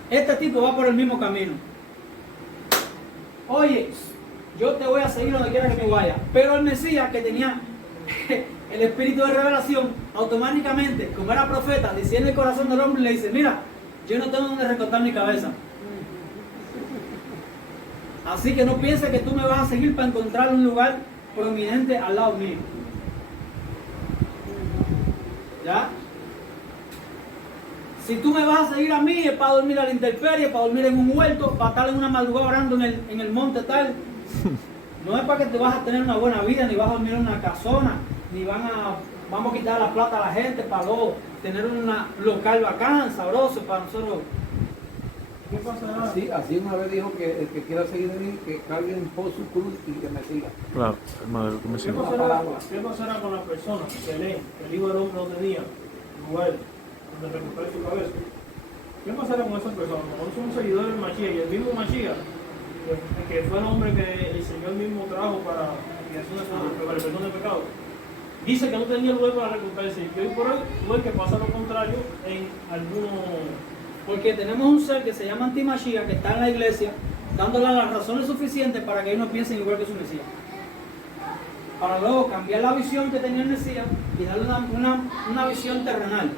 Este tipo va por el mismo camino. Oye, yo te voy a seguir donde quiera que tú vayas. Pero el Mesías, que tenía el espíritu de revelación, automáticamente, como era profeta, diciendo el corazón del hombre, le dice, mira, yo no tengo donde recortar mi cabeza. Así que no pienses que tú me vas a seguir para encontrar un lugar prominente al lado mío. ¿Ya? Si tú me vas a seguir a mí, es para dormir a la intemperie, para dormir en un huerto, para estar en una madrugada orando en el monte tal. No es para que te vas a tener una buena vida, ni vas a dormir en una casona, ni vamos a quitar la plata a la gente para luego tener un local bacán, sabroso para nosotros. ¿Qué pasará? Así una vez dijo que el que quiera seguir de mí, que cargue por su cruz y que me siga. Claro, hermano, lo que me ¿Qué siento. pasará con las personas que leen que el Hijo del Hombre no tenía lugar donde recuperar su cabeza? ¿Qué pasará con esas personas? Como son seguidores del Mashiach y el mismo Mashiach, que fue el hombre que el Señor mismo trajo para el perdón de pecado, dice que no tenía lugar para recuperarse y que hoy por hoy tuve que pasa lo contrario en algunos. Porque tenemos un ser que se llama Antimachía, que está en la iglesia, dándole las razones suficientes para que ellos no piensen igual que su Mesías. Para luego cambiar la visión que tenía el Mesías y darle una visión terrenal.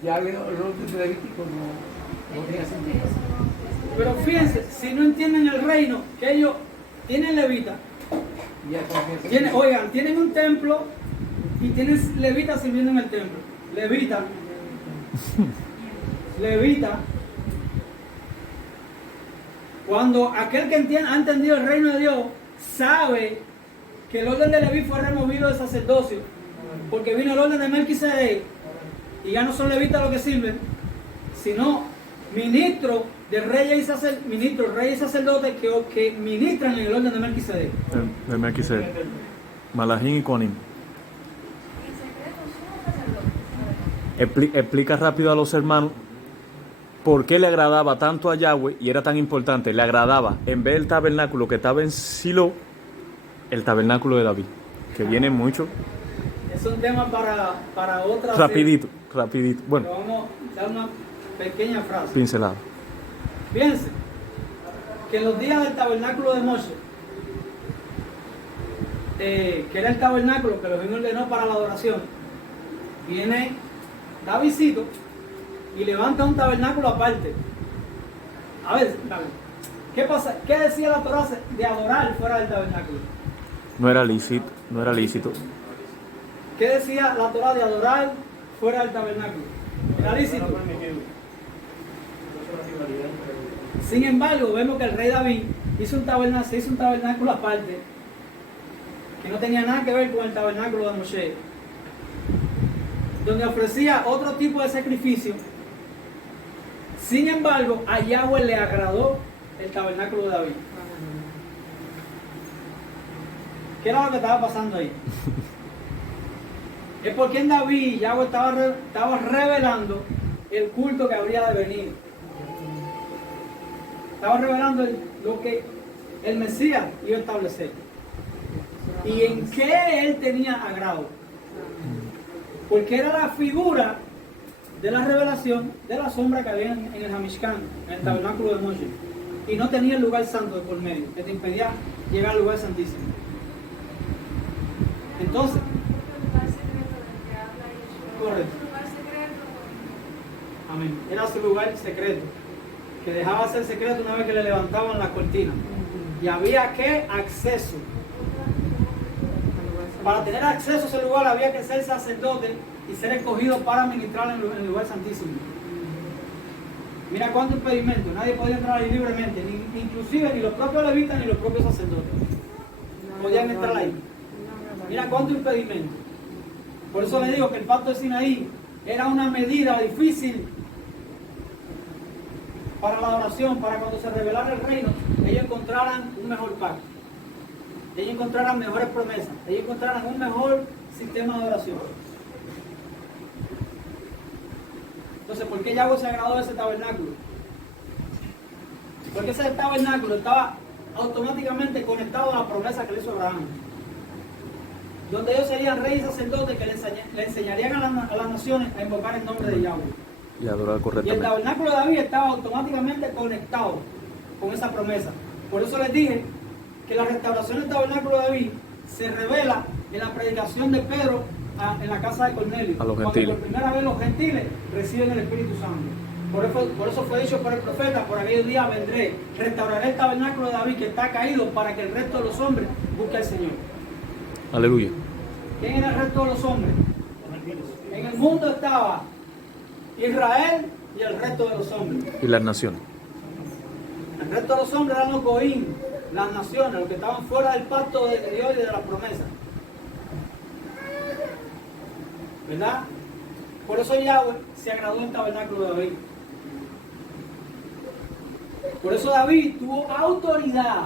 Ya el orden de Levítico no tiene sentido. Pero fíjense, si no entienden el reino, que ellos tienen levitas, tienen un templo y tienen levitas sirviendo en el templo. Levitas. levita, cuando aquel que ha entendido el reino de Dios sabe que el orden de Leví fue removido del sacerdocio, porque vino el orden de Melquisedec, y ya no son levitas los que sirven, sino ministros de reyes y sacerdotes que ministran en el orden de Melquisedec. De Melquisedec. Malajín y Conim. Explica rápido a los hermanos por qué le agradaba tanto a Yahweh y era tan importante. Le agradaba, en vez del tabernáculo que estaba en Silo, el tabernáculo de David, que viene mucho. Es un tema para otra Rapidito. Bueno, pero vamos a dar una pequeña frase. pincelado. Fíjense que en los días del tabernáculo de Moshe, que era el tabernáculo que los ordenó para la adoración, viene Davidcito y levanta un tabernáculo aparte. A ver, ¿qué pasa? ¿Qué decía la Torá de adorar fuera del tabernáculo? No era lícito. ¿Qué decía la Torá de adorar fuera del tabernáculo? Era lícito. Sin embargo, vemos que el rey David se hizo un tabernáculo aparte, que no tenía nada que ver con el tabernáculo de Moshe, donde ofrecía otro tipo de sacrificio. Sin embargo, a Yahweh le agradó el tabernáculo de David. ¿Qué era lo que estaba pasando ahí? Es porque en David Yahweh estaba revelando el culto que habría de venir. Estaba revelando lo que el Mesías iba a establecer. Y en qué él tenía agrado. Porque era la figura de la revelación de la sombra que había en el Hamishkan, en el tabernáculo de Moshe. Y no tenía el lugar santo de por medio, que te impedía llegar al lugar santísimo. Entonces, correcto. Amén. Era su lugar secreto, que dejaba ser secreto una vez que le levantaban la cortina. Y había que acceso. Para tener acceso a ese lugar había que ser sacerdote y ser escogido para ministrar en el lugar santísimo. Mira cuánto impedimento. Nadie podía entrar ahí libremente, inclusive ni los propios levitas ni los propios sacerdotes podían entrar ahí. Mira cuánto impedimento. Por eso le digo que el pacto de Sinaí era una medida difícil para la adoración, para cuando se revelara el reino, ellos encontraran un mejor pacto, ellos encontraran mejores promesas, ellos encontraran un mejor sistema de adoración. Entonces, ¿por qué Yahweh se agradó de ese tabernáculo? Porque ese tabernáculo estaba automáticamente conectado a la promesa que le hizo Abraham, donde ellos serían reyes y sacerdotes que le enseñarían a las naciones a invocar el nombre de Yahweh. Y adorar Y el correctamente. tabernáculo de David estaba automáticamente conectado con esa promesa. Por eso les dije que la restauración del tabernáculo de David se revela en la predicación de Pedro en la casa de Cornelio. A los cuando gentiles. por primera vez los gentiles reciben el Espíritu Santo. Por eso fue dicho por el profeta: por aquellos días vendré, restauraré el tabernáculo de David que está caído, para que el resto de los hombres busque al Señor. Aleluya. ¿Quién era el resto de los hombres? En el mundo estaba Israel y el resto de los hombres. Y las naciones. El resto de los hombres eran los Goín, las naciones, los que estaban fuera del pacto de Dios y de las promesas. ¿Verdad? Por eso Yahweh se agradó del tabernáculo de David. Por eso David tuvo autoridad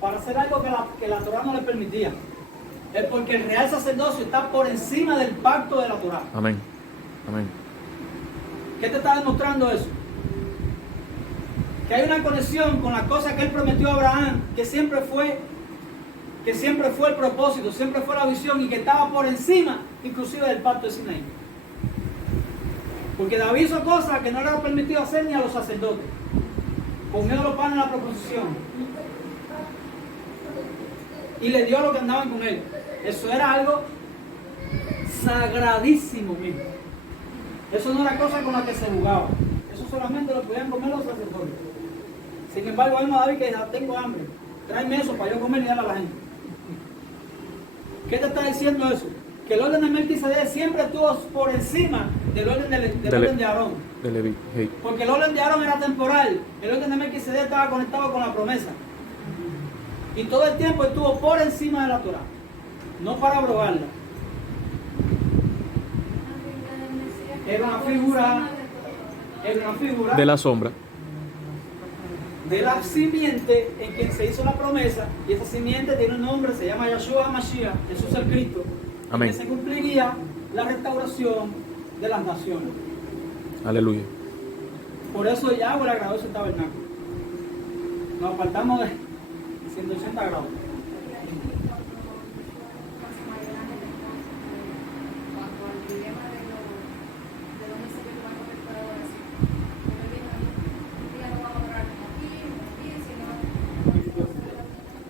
para hacer algo que la Torá no le permitía. Es porque el real sacerdocio está por encima del pacto de la Torá. Amén. Amén. ¿Qué te está demostrando eso? Que hay una conexión con la cosa que él prometió a Abraham, que siempre fue el propósito, siempre fue la visión, y que estaba por encima inclusive del pacto de Sinaí. Porque David hizo cosas que no le era permitido hacer ni a los sacerdotes. Comió los panes en la proposición y le dio a los que andaban con él. Eso era algo sagradísimo mismo. Eso no era cosa con la que se jugaba. Eso solamente lo podían comer los sacerdotes. Sin embargo, vemos a David que dice: tengo hambre, tráeme eso para yo comer y darle a la gente. ¿Qué te está diciendo eso? Que el orden de Melquisedec siempre estuvo por encima del orden Del- orden de Aarón. De Leví. Hey. Porque el orden de Aarón era temporal, el orden de Melquisedec estaba conectado con la promesa. Y todo el tiempo estuvo por encima de la Torah, no para abrogarla. Era una figura De la sombra. de la simiente en quien se hizo la promesa, y esa simiente tiene un nombre, se llama Yahshua HaMashiach, Jesús el Cristo, en Amén. que se cumpliría la restauración de las naciones. Aleluya. Por eso Yahweh le agradó ese tabernáculo. Nos apartamos de 180 grados.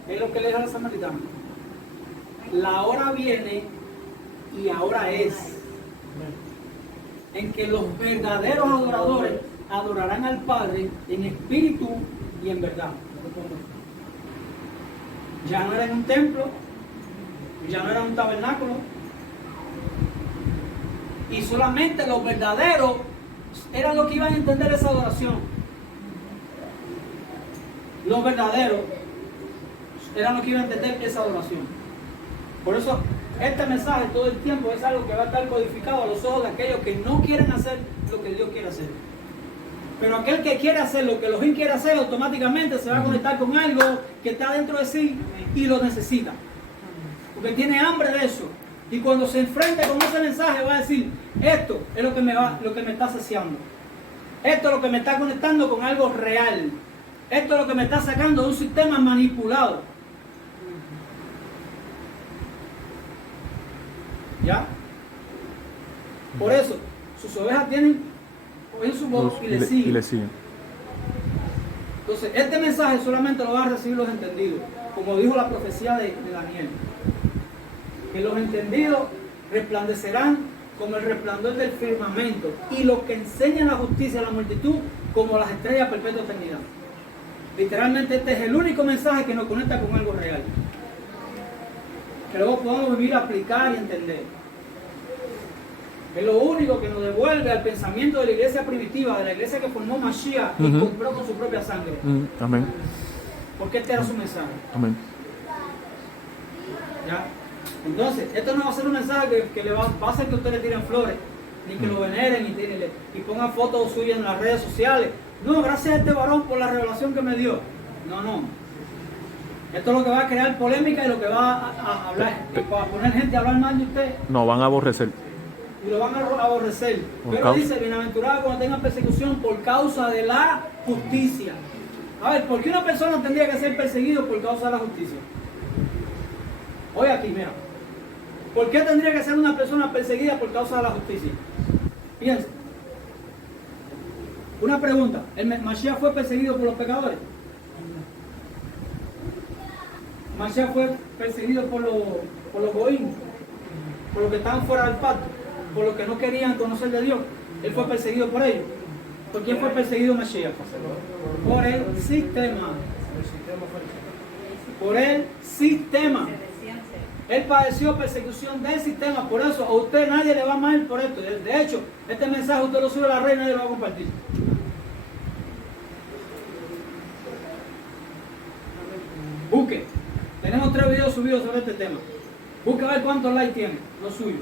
Es lo que le dijo a la samaritana. La hora viene y ahora es en que los verdaderos adoradores adorarán al Padre en espíritu y en verdad. Ya no era en un templo, ya no era en un tabernáculo, y solamente los verdaderos eran los que iban a entender esa adoración. Los verdaderos eran los que iban a entender esa adoración. Por eso este mensaje todo el tiempo es algo que va a estar codificado a los ojos de aquellos que no quieren hacer lo que Dios quiere hacer. Pero aquel que quiere hacer lo que Elohim quiere hacer, automáticamente se va a conectar con algo que está dentro de sí y lo necesita. Porque tiene hambre de eso. Y cuando se enfrente con ese mensaje va a decir, esto es lo que me está saciando. Esto es lo que me está conectando con algo real. Esto es lo que me está sacando de un sistema manipulado. ¿Ya? Por eso, sus ovejas tienen oyen su voz y le siguen. Y le siguen. Entonces, este mensaje solamente lo van a recibir los entendidos, como dijo la profecía de Daniel. Que los entendidos resplandecerán como el resplandor del firmamento, y los que enseñan la justicia a la multitud como las estrellas a perpetua eternidad. Literalmente este es el único mensaje que nos conecta con algo real, que luego podamos vivir, aplicar y entender. Es lo único que nos devuelve al pensamiento de la iglesia primitiva, de la iglesia que formó Mashiach y compró con su propia sangre. Amén. Porque este era su mensaje. Amén. ¿Ya? Entonces, esto no va a ser un mensaje que le va a hacer que ustedes le tiren flores, ni que lo veneren y pongan fotos suyas en las redes sociales. No, gracias a este varón por la revelación que me dio. No. Esto es lo que va a crear polémica y lo que va a hablar, va a poner gente a hablar mal de usted. No, van a aborrecer. Y lo van a aborrecer. Por Pero causa. dice, bienaventurado cuando tengan persecución por causa de la justicia. A ver, ¿por qué una persona tendría que ser perseguido por causa de la justicia? Oye aquí, mira. ¿Por qué tendría que ser una persona perseguida por causa de la justicia? Piensa. Una pregunta. ¿El Mashiach fue perseguido por los pecadores? Mashiach fue perseguido por los goín, por los que estaban fuera del pacto, por los que no querían conocer de Dios. Él fue perseguido por ellos. ¿Por quién fue perseguido Mashiach? Por el sistema. Por el sistema. Él padeció persecución del sistema. Por eso a usted nadie le va mal por esto. De hecho, este mensaje usted lo sube a la red y nadie lo va a compartir. Busque. Tenemos 3 videos subidos sobre este tema. Busca a ver cuántos likes tiene, los suyos.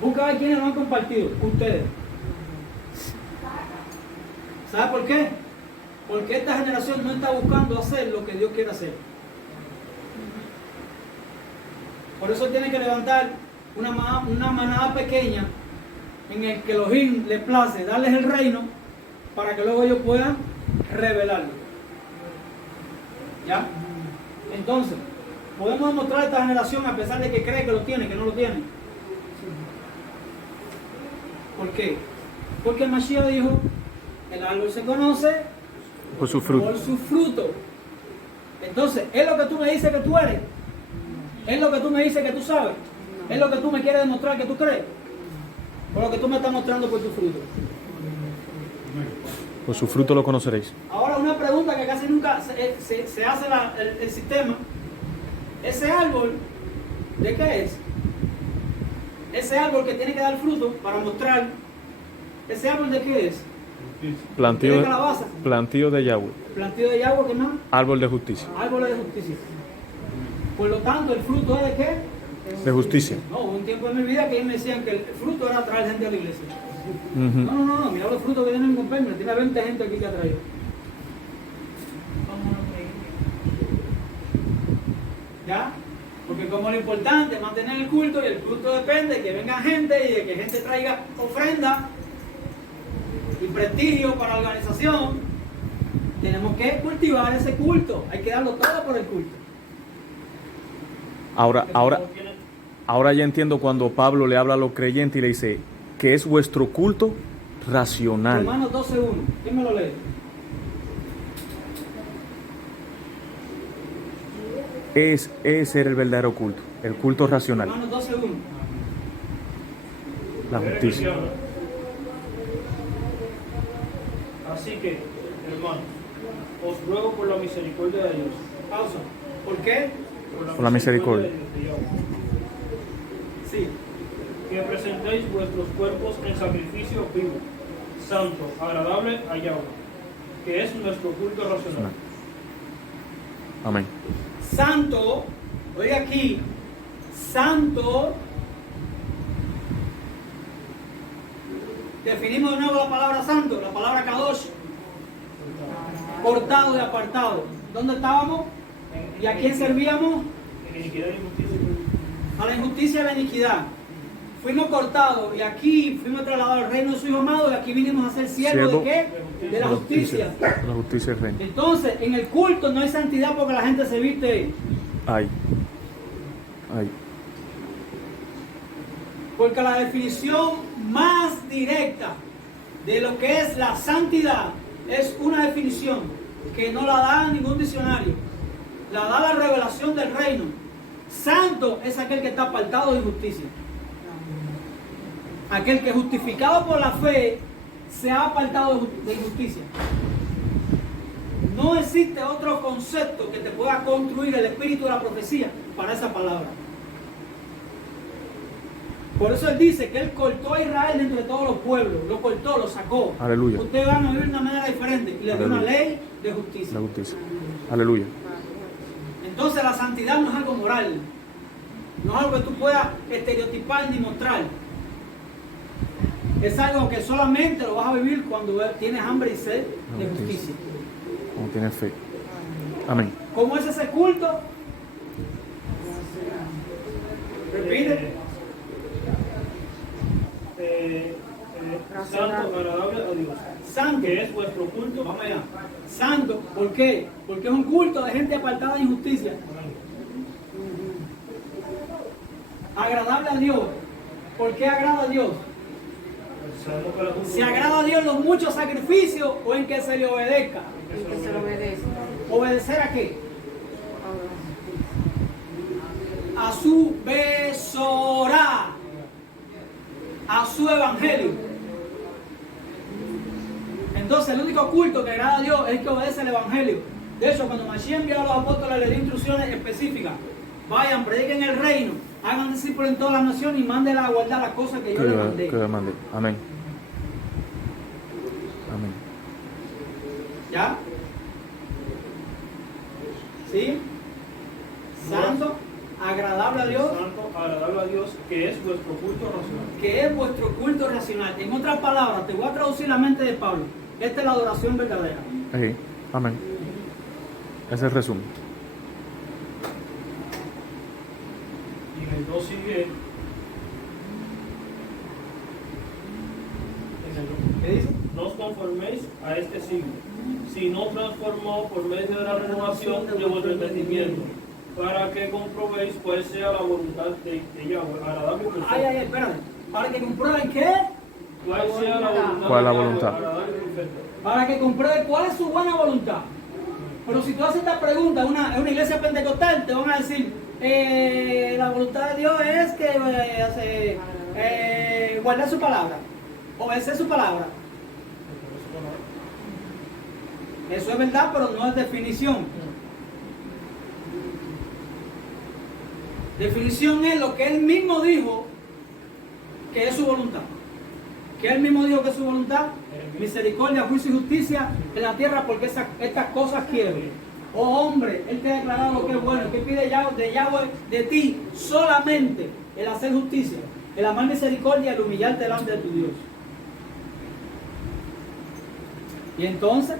Busca a ver quiénes lo han compartido, ustedes. ¿Sabe por qué? Porque esta generación no está buscando hacer lo que Dios quiere hacer. Por eso tiene que levantar una manada pequeña en el que Elohim le place darles el reino para que luego ellos puedan revelarlo. ¿Ya? Entonces, podemos demostrar a esta generación a pesar de que cree que lo tiene, que no lo tiene. ¿Por qué? Porque el Mashiach dijo, el árbol se conoce Por su fruto. por su fruto. Entonces, ¿es lo que tú me dices que tú eres? ¿Es lo que tú me dices que tú sabes? ¿Es lo que tú me quieres demostrar que tú crees? ¿O lo que tú me estás mostrando por tu fruto? Por su fruto lo conoceréis. Ahora una pregunta que casi nunca se hace el sistema. ¿Ese árbol de qué es? ese árbol que tiene que dar fruto para mostrar, ¿ese árbol de qué es? Plantío, ¿De calabaza? plantío de Yahweh. Plantío de Yahweh, ¿qué más? Árbol de justicia. Árbol de justicia. Por lo tanto, ¿el fruto es de qué? De justicia. No, hubo un tiempo en mi vida que ellos me decían que el fruto era traer gente a la iglesia. Ujú. No, mira los frutos que tienen en Compendio. Tiene 20 gente aquí que ha traído. Como una iglesia. ¿Ya? Porque como lo importante es mantener el culto y el culto depende de que venga gente y de que gente traiga ofrenda y prestigio para la organización, tenemos que cultivar ese culto. Hay que darlo todo por el culto. Ahora ya entiendo cuando Pablo le habla a los creyentes y le dice que es vuestro culto racional. Romanos 12:1. ¿Quién me lo lee? Ese era el verdadero culto, el culto racional, Romanos 12:1. la justicia. Así que, hermanos, os ruego por la misericordia de Dios. Pausa. ¿Por qué? Por la misericordia. de Dios, Sí. que presentéis vuestros cuerpos en sacrificio vivo, santo, agradable a Yahweh, que es nuestro culto racional. Amén. Santo, oiga aquí, santo, definimos de nuevo la palabra santo, la palabra kadosh, cortado y apartado. ¿Dónde estábamos? ¿Y a quién servíamos? En iniquidad y justicia. A la injusticia y a la iniquidad. Fuimos cortados y aquí fuimos trasladados al reino de su Hijo amado y aquí vinimos a ser siervos de qué? De la justicia. La justicia del reino. Entonces, en el culto no hay santidad porque la gente se viste. Ay. Porque la definición más directa de lo que es la santidad es una definición que no la da ningún diccionario. La da la revelación del reino. Santo es aquel que está apartado de injusticia. Aquel que justificado por la fe se ha apartado de injusticia. No existe otro concepto que te pueda construir el espíritu de la profecía para esa palabra. Por eso él dice que él cortó a Israel de entre todos los pueblos, lo cortó, lo sacó. Aleluya. Ustedes van a vivir de una manera diferente y le dio una Aleluya. ley de justicia. La justicia. Aleluya. Entonces la santidad no es algo moral, no es algo que tú puedas estereotipar ni mostrar. Es algo que solamente lo vas a vivir cuando tienes hambre y sed de justicia. Como tienes fe. Amén. ¿Cómo es ese culto? Repite. Santo, agradable a Dios, Santo. que es vuestro culto. Vamos allá. Santo. ¿Por qué? Porque es un culto de gente apartada de injusticia. Agradable a Dios. ¿Por qué agrada a Dios? Sabemos que la culto- ¿Se agrada a Dios los muchos sacrificios o en que se le obedezca? Y que se lo obedece. ¿Obedecer a qué? A su besorá, a su evangelio. Entonces el único culto que agrada a Dios es el que obedece el evangelio. De hecho, cuando Mashiach envió a los apóstoles, les dio instrucciones específicas. Vayan, prediquen el reino, hagan discípulos en todas las naciones y mándenla a guardar las cosas que yo les mandé. Que demande. Amén. Amén. ¿Ya? ¿Sí? Santo, agradable a Dios, Santo, agradable a Dios, que es vuestro culto racional. que es vuestro culto racional. En otras palabras, te voy a traducir la mente de Pablo. Esta es la adoración verdadera. Sí. Amén. Ese es el resumen. Y en el 2 sigue. ¿Qué dice? No os conforméis a este siglo, sino transformaos por medio de la renovación de vuestro entendimiento, para que comprobéis cuál sea la voluntad de Yahweh, agradable y perfecta. Ay, espérate. Para que comprueben qué. ¿Cuál sea la voluntad? ¿Cuál es la de Yahweh, voluntad? agradable y perfecta? Para que comprueben cuál es su buena voluntad. Pero si tú haces esta pregunta en una iglesia pentecostal, te van a decir, la voluntad de Dios es que guardar su palabra, obedecer su palabra. Eso es verdad, pero no es definición. Definición es lo que él mismo dijo que es su voluntad. Que él mismo dijo que es su voluntad, misericordia, juicio y justicia en la tierra, porque estas cosas quiero. Oh hombre, él te ha declarado lo que es bueno. ¿Qué pide de Yahweh de ti? Solamente el hacer justicia, el amar misericordia, el humillarte delante de tu Dios. Y entonces,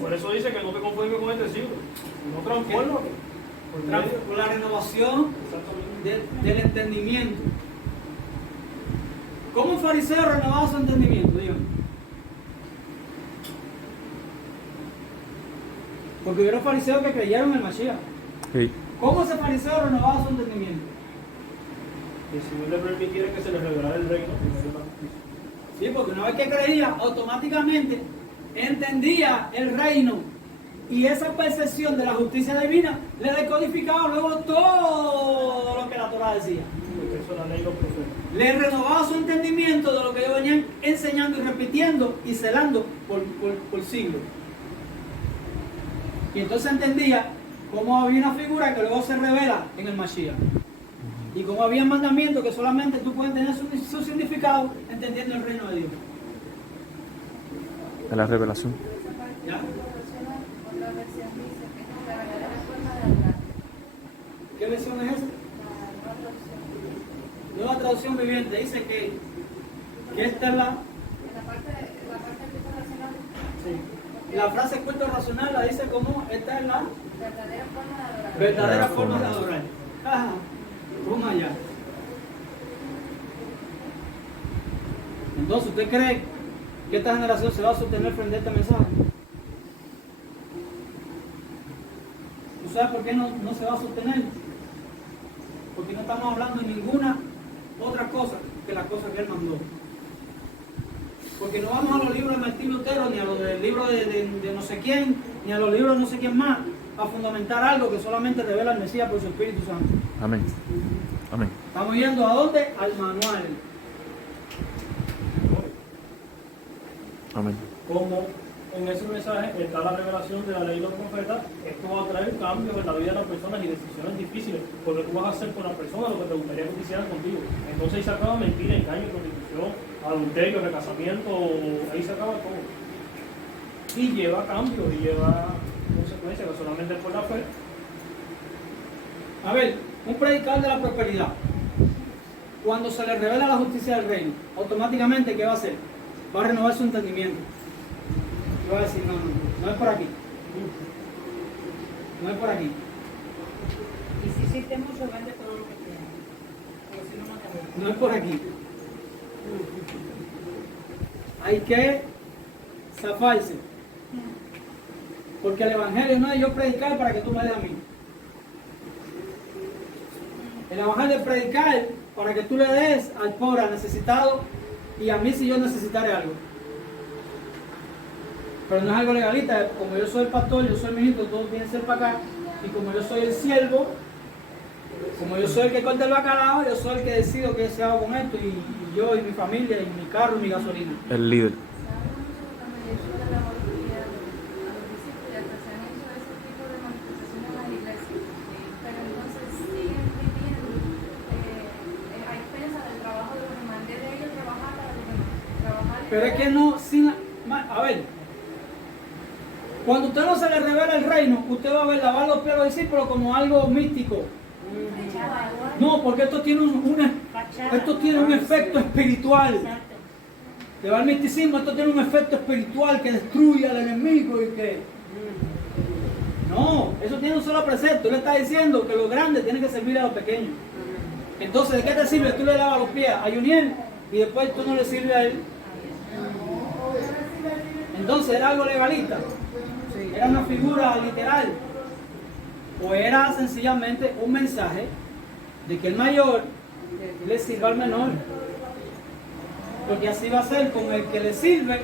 Por eso dice que no te conformes con este siglo, no transfórmate. por la renovación del entendimiento. ¿Cómo un fariseo renovaba su entendimiento? Díganme. Porque hubieron fariseos que creyeron en el Mashiach. Sí. ¿Cómo ese fariseo renovaba su entendimiento? Y si no le permitiera que se le revelara el reino, primero la justicia. Sí, porque una vez que creía, automáticamente entendía el reino. Y esa percepción de la justicia divina le decodificaba luego todo lo que la Torah decía. Porque eso es la ley y los profetas. Le renovaba su entendimiento de lo que ellos venían enseñando y repitiendo y celando por siglos. Y entonces entendía cómo había una figura que luego se revela en el Mashiach. Y cómo había mandamientos que solamente tú puedes tener su significado entendiendo el reino de Dios. De la revelación. ¿Ya? Otra versión dice que es la verdadera forma de adorar. ¿Qué versión es esa? La nueva traducción. Nueva traducción viviente dice que esta es la... En la parte del texto racional, Sí. La frase culto racional la dice como esta es la verdadera forma de adorar. verdadera forma de adorar. Ajá. Toma allá. Entonces, ¿usted cree que esta generación se va a sostener frente a este mensaje? ¿Tú sabes por qué no se va a sostener? Porque no estamos hablando de ninguna otra cosa que la cosa que él mandó. Porque no vamos a los libros de Martín Lutero, ni a los del libro de no sé quién, ni a los libros de no sé quién más, a fundamentar algo que solamente revela el Mesías por su Espíritu Santo. Amén. Amén. Estamos yendo ¿a dónde? Al manual. Amén. Como en ese mensaje está la revelación de la ley de los profetas, esto va a traer cambios en la vida de las personas y decisiones difíciles, porque tú vas a hacer con la persona lo que te gustaría que hicieran contigo. Entonces ahí se acaba mentira, engaño, prostitución, adulterio, recasamiento, ahí se acaba todo. Y lleva cambios y lleva consecuencias que solamente por la fe. A ver, un predicador de la prosperidad, cuando se le revela la justicia del reino, automáticamente, ¿qué va a hacer? Va a renovar su entendimiento. Y va a decir, no es por aquí. No es por aquí. Y si existe mucho, vende todo lo que tiene. Porque si no, no te vende. No es por aquí. Hay que zafarse. Porque el evangelio no es yo predicar para que tú me des a mí. El evangelio es predicar para que tú le des al pobre, al necesitado, y a mí si yo necesitaré algo. Pero no es algo legalista. Como yo soy el pastor, yo soy el ministro, todos tienen que ser para acá. Y como yo soy el siervo, como yo soy el que corta el bacalao, yo soy el que decido qué se hago con esto, y yo y mi familia, y mi carro y mi gasolina. El líder. Se habla mucho cuando Yeshua le daba autoridad a los discípulos y hasta se han hecho ese tipo de manifestaciones en las iglesias. Pero entonces siguen pidiendo a expensas del trabajo de los demás. En vez de ellos trabajar para los demás. Trabajar Pero es que no, a ver, cuando usted no se le revela el reino, usted va a ver lavar los pies a los discípulos como algo místico. No, porque esto tiene un efecto espiritual. Exacto. Le va el misticismo, esto tiene un efecto espiritual que destruye al enemigo y que... No, eso tiene un solo precepto. Él está diciendo que lo grande tiene que servir a los pequeños. Entonces, ¿de qué te sirve? Tú le lavas los pies a Juniel y después tú no le sirves a él. Entonces, ¿era algo legalista? ¿Era una figura literal? ¿O era sencillamente un mensaje de que el mayor le sirva al menor? Porque así va a ser con el que le sirve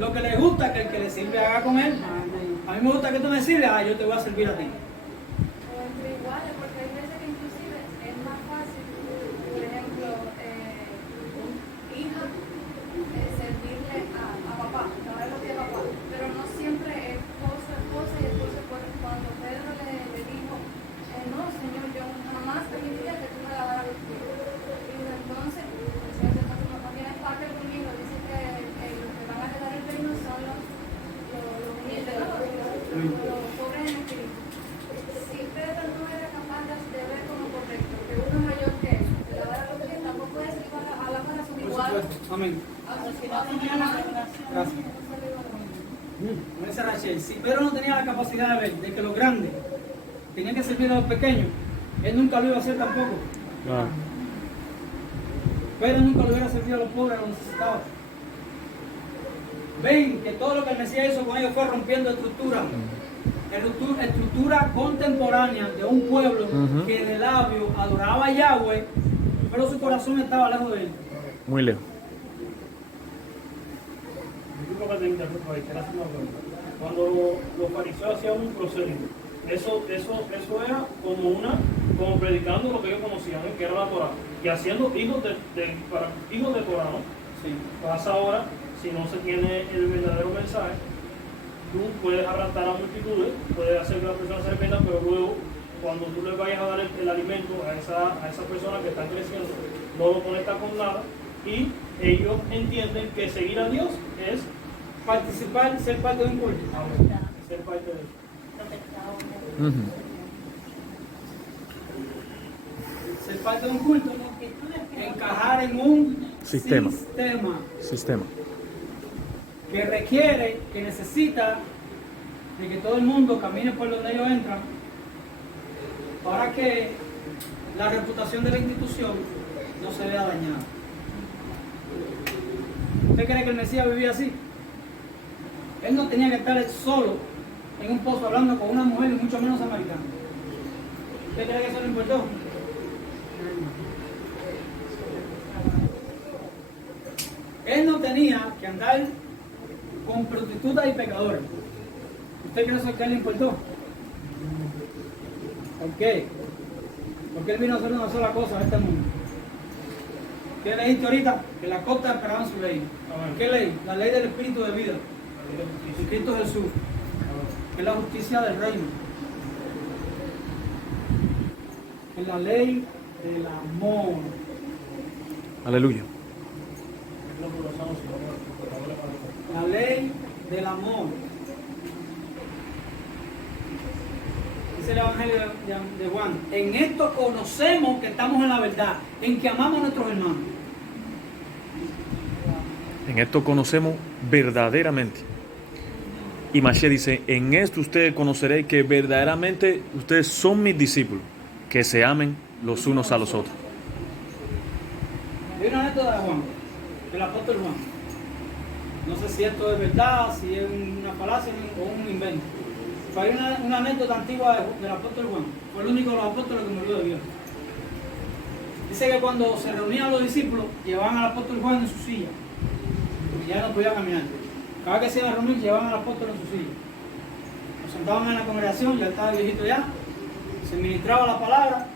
lo que le gusta que el que le sirve haga con él. A mí me gusta que tú me sirves, yo te voy a servir a ti. o entre iguales, porque hay veces que inclusive es más fácil, por ejemplo, un hijo servirle a papá, lavar los pies a papá, pero no siempre esposa y esposo, cuando Pedro le dijo, no señor, yo jamás permitiría que tú me supuesto. Amén. Pero si no tenía la revelación, Gracias. Como dice Rachel, si Pedro no tenía la capacidad de ver de que los grandes tenían que servir a los pequeños, él nunca lo iba a hacer tampoco. Claro. Pedro nunca lo hubiera servido a los pobres, a los necesitados. Ven que todo lo que el Mesías hizo con ellos fue rompiendo estructura contemporánea de un pueblo que de labio adoraba a Yahweh, pero su corazón estaba lejos de él. Muy lejos. Disculpa que te interrumpa, quiero hacer una pregunta. Cuando los fariseos hacían un prosélito, eso era como predicando lo que ellos conocían, que era la Torah, y haciendo hijos de Torah, ¿no? Sí. Pasa ahora, si no se tiene el verdadero mensaje, tú puedes arrastrar a multitudes, puedes hacer que la persona se arrepienta, pero luego, cuando tú le vayas a dar el alimento a esa persona que está creciendo, no lo conectas con nada, y ellos entienden que seguir a Dios es Participar, ser parte de un culto. ser parte de eso. lo que está Ujú. Ser parte de un culto, Lo que tú le quieras. encajar en un Sistema. sistema que requiere, que necesita de que todo el mundo camine por donde ellos entran para que la reputación de la institución no se vea dañada. ¿Usted cree que el Mesías vivía así? Él no tenía que estar solo en un pozo hablando con una mujer y mucho menos samaritana. ¿Usted cree que eso le importó? Él no tenía que andar con prostitutas y pecadores. ¿Usted cree eso que a él le importó? ¿Por qué? Porque él vino a hacer una sola cosa a este mundo. ¿Qué leíste ahorita? Que las costas esperaban su ley. ¿Qué ley? La ley del Espíritu de vida. Y Cristo Jesús. Que es la justicia del reino. Que es la ley del amor. Aleluya. La ley del amor. Dice el Evangelio de Juan. En esto conocemos que estamos en la verdad. En que amamos a nuestros hermanos. En esto conocemos verdaderamente. Y Mashiach dice, en esto ustedes conoceréis que verdaderamente ustedes son mis discípulos, que se amen los unos a los otros. Hay una anécdota de Juan, del apóstol Juan. No sé si esto es verdad, si es una falacia o un invento. Pero hay una anécdota antigua del apóstol Juan. Fue el único de los apóstoles que murió de viejo. Dice que cuando se reunían los discípulos, llevaban al apóstol Juan en su silla. Porque ya no podía caminar. Cada vez que se iban a reunir, llevaban al apóstol en su silla. Nos sentaban en la congregación, ya estaba viejito ya. Se ministraba la palabra.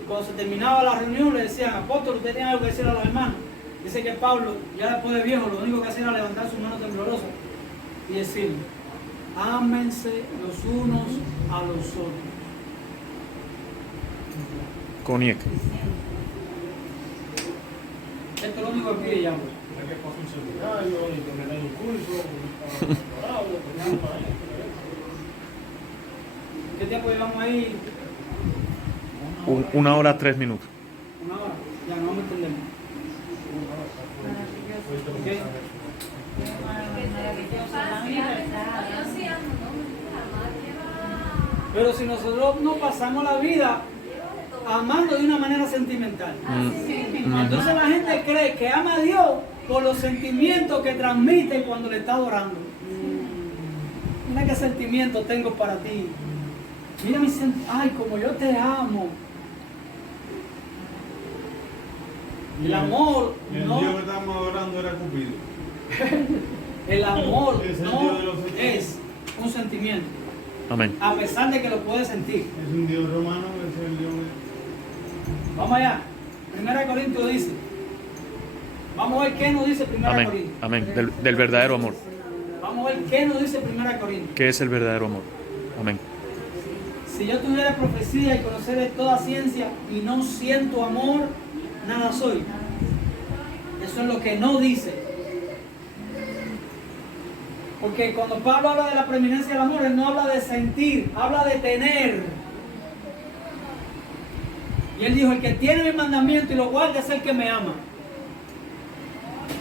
Y cuando se terminaba la reunión, le decían, apóstol, usted tiene algo que decir a los hermanos. Dice que Pablo, ya después de viejo, lo único que hacía era levantar sus manos temblorosas y decir, ámense los unos a los otros. Coniec. Esto es lo único que pide ya. Hay que pasar un seminario, y que me den un curso, un doctorado, ¿Qué tiempo llevamos ahí? 1 hora 3 minutos. 1 hora. Ya no me entendemos. ¿Ok? Yo sí amo, ¿no? Pero si nosotros no pasamos la vida amando de una manera sentimental, entonces la gente cree que ama a Dios por los sentimientos que transmite cuando le está adorando. Mira qué sentimiento tengo para ti. Mira mi sentimiento. Ay, como yo te amo. El amor El no. Dios que estábamos adorando era Cupido. El amor Es el no Dios de los sentimientos. es un sentimiento, Amén. a pesar de que lo puedes sentir. Es un Dios romano, es el Dios de... Vamos allá. 1 Corintios dice. Vamos a ver qué nos dice 1 Amén. Corintios. Amén. Del verdadero amor. Vamos a ver qué nos dice 1 Corintios. ¿Qué es el verdadero amor? Amén. Si yo tuviera profecía y conocer de toda ciencia y no siento amor, nada soy. Eso es lo que no dice. Porque cuando Pablo habla de la preeminencia del amor, él no habla de sentir, habla de tener. Y él dijo, el que tiene mi mandamiento y lo guarda es el que me ama.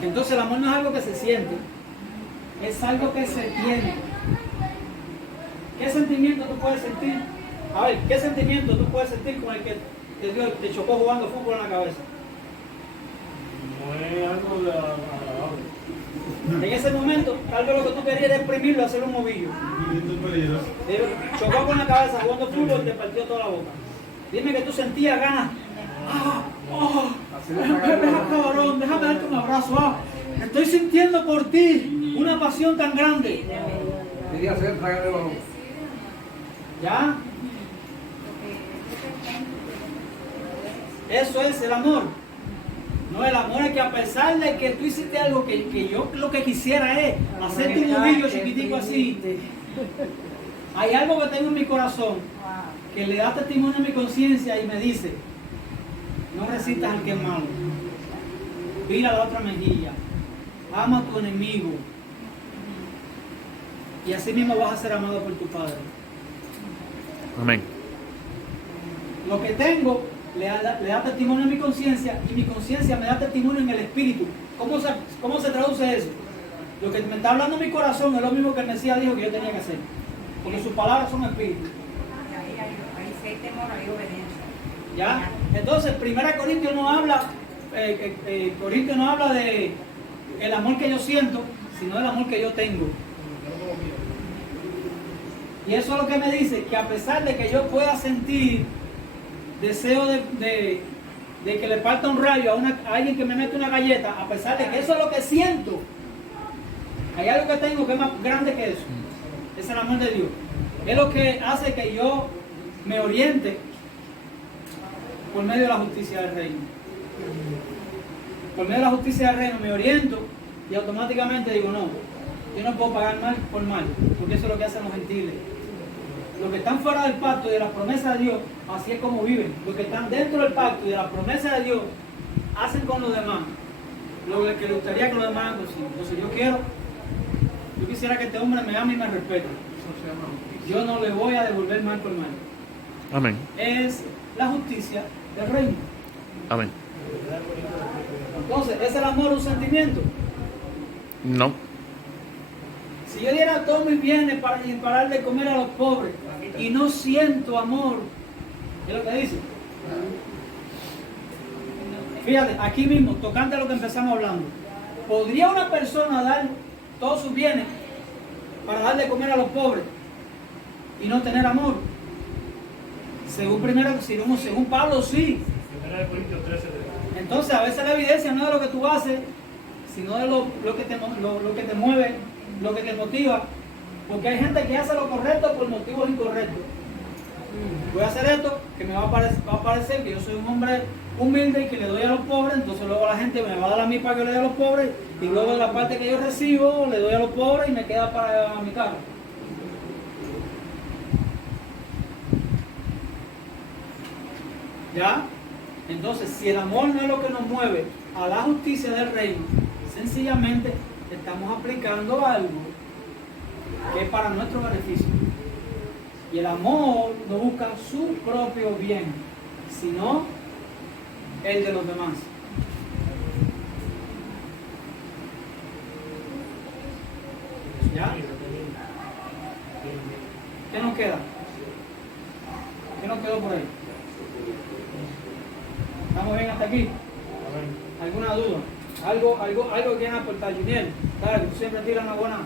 Entonces el amor no es algo que se siente, es algo que se tiene. ¿Qué sentimiento tú puedes sentir? A ver, ¿qué sentimiento tú puedes sentir con el que te chocó jugando fútbol en la cabeza? No es algo de agradable. En ese momento, tal vez lo que tú querías era exprimirlo y hacerle un ovillo. Te chocó con la cabeza jugando fútbol y te partió toda la boca. Dime que tú sentías ganas. Cabrón, déjame darte un abrazo. Estoy sintiendo por ti una pasión tan grande. Quería hacer tragar el balón. ¿Ya? Eso es el amor. No, el amor es que a pesar de que tú hiciste algo que yo lo que quisiera es hacerte un ovillo chiquitico así, hay algo que tengo en mi corazón que le da testimonio a mi conciencia y me dice: no resistas al que es malo, mira la otra mejilla, ama a tu enemigo, y así mismo vas a ser amado por tu Padre. Amén. Lo que tengo le da testimonio a mi conciencia y mi conciencia me da testimonio en el espíritu. ¿Cómo se traduce eso? Lo que me está hablando mi corazón es lo mismo que el Mesías dijo que yo tenía que hacer, porque sus palabras son espíritu. Ahí sí hay temor, hay obediencia. ¿Ya? Entonces, 1 Corintios no habla, Corintios no habla de el amor que yo siento, sino del amor que yo tengo. Y eso es lo que me dice, que a pesar de que yo pueda sentir deseo de que le falta un rayo a alguien que me mete una galleta, a pesar de que eso es lo que siento, hay algo que tengo que es más grande que eso. Es el amor de Dios. Es lo que hace que yo me oriente por medio de la justicia del reino. Por medio de la justicia del reino me oriento y automáticamente digo: no, yo no puedo pagar mal por mal, porque eso es lo que hacen los gentiles. Los que están fuera del pacto y de las promesas de Dios, así es como viven. Los que están dentro del pacto y de las promesas de Dios, hacen con los demás lo que les gustaría que los demás hagan consigo. Entonces yo quisiera que este hombre me ame y me respete. Yo no le voy a devolver mal por mal. Amén. Es la justicia del reino. Amén. Entonces, ¿es el amor un sentimiento? No. Si yo diera todos mis bienes para parar de comer a los pobres y no siento amor, ¿qué es lo que dice? Fíjate, aquí mismo, tocante a lo que empezamos hablando, ¿podría una persona dar todos sus bienes para dar de comer a los pobres y no tener amor? Según Pablo, sí. 1 Corintios 13. Entonces, a veces la evidencia no es de lo que tú haces, sino de lo que te mueve, lo que te motiva. Porque hay gente que hace lo correcto por motivos incorrectos. Voy a hacer esto, que me va a parecer que yo soy un hombre humilde y que le doy a los pobres, entonces luego la gente me va a dar a mí para que yo le dé a los pobres, y luego de la parte que yo recibo le doy a los pobres y me queda para mi carro. ¿Ya? Entonces, si el amor no es lo que nos mueve a la justicia del reino, sencillamente estamos aplicando algo que es para nuestro beneficio. Y el amor no busca su propio bien, sino el de los demás. ¿Ya? ¿Qué nos queda? ¿Qué nos quedó por ahí? ¿Estamos bien hasta aquí? ¿Alguna duda? ¿Algo que quieran aportar? Juniel, dale, tú siempre tiras una buena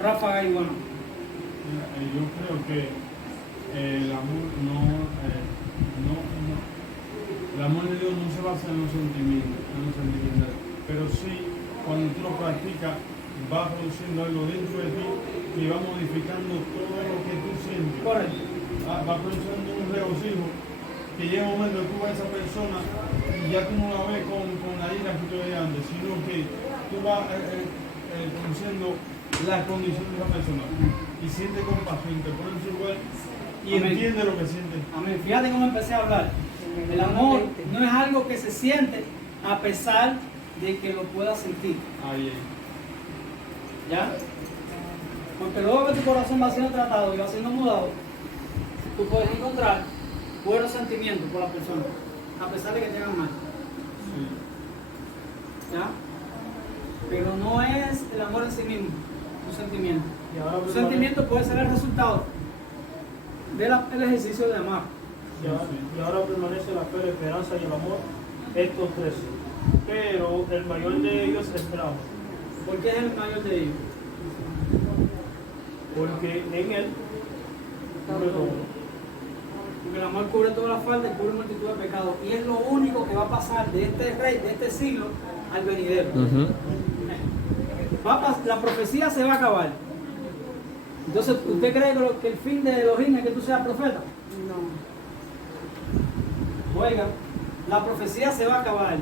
ráfaga y bueno. Yo creo que el amor el amor de Dios no se basa en los sentimientos, pero sí, cuando tú lo practicas, va produciendo algo dentro de ti que va modificando todo lo que tú sientes. Correcto. Va produciendo un regocijo que llega un momento que tú ves a esa persona y ya tú no la ves con la ira que tú veías antes, sino que tú vas conociendo la condición de esa persona y siente compasión, te pone en su lugar y entiende lo que siente. Amén. Fíjate cómo empecé a hablar. El amor no es algo que se siente a pesar de que lo puedas sentir. Ahí. ¿Ya? Porque luego que tu corazón va siendo tratado y va siendo mudado, tú puedes encontrar buenos sentimientos por la persona, a pesar de que tengan mal. Sí. ¿Ya? pero no es el amor en sí mismo, un sentimiento. Y ahora Un sentimiento puede ser el resultado del ejercicio de amar. y ahora permanece la fe, la esperanza y el amor, estos tres. Pero el mayor de ellos es el amor, ¿Por qué es el mayor de ellos? porque en él cubre todo. Porque el amor cubre toda la falta y cubre multitud de pecados. Y es lo único que va a pasar de este rey, de este siglo, al venidero. Ujú. La profecía se va a acabar. Entonces, ¿usted cree que el fin de Elohim es que tú seas profeta? No. Oiga, la profecía se va a acabar.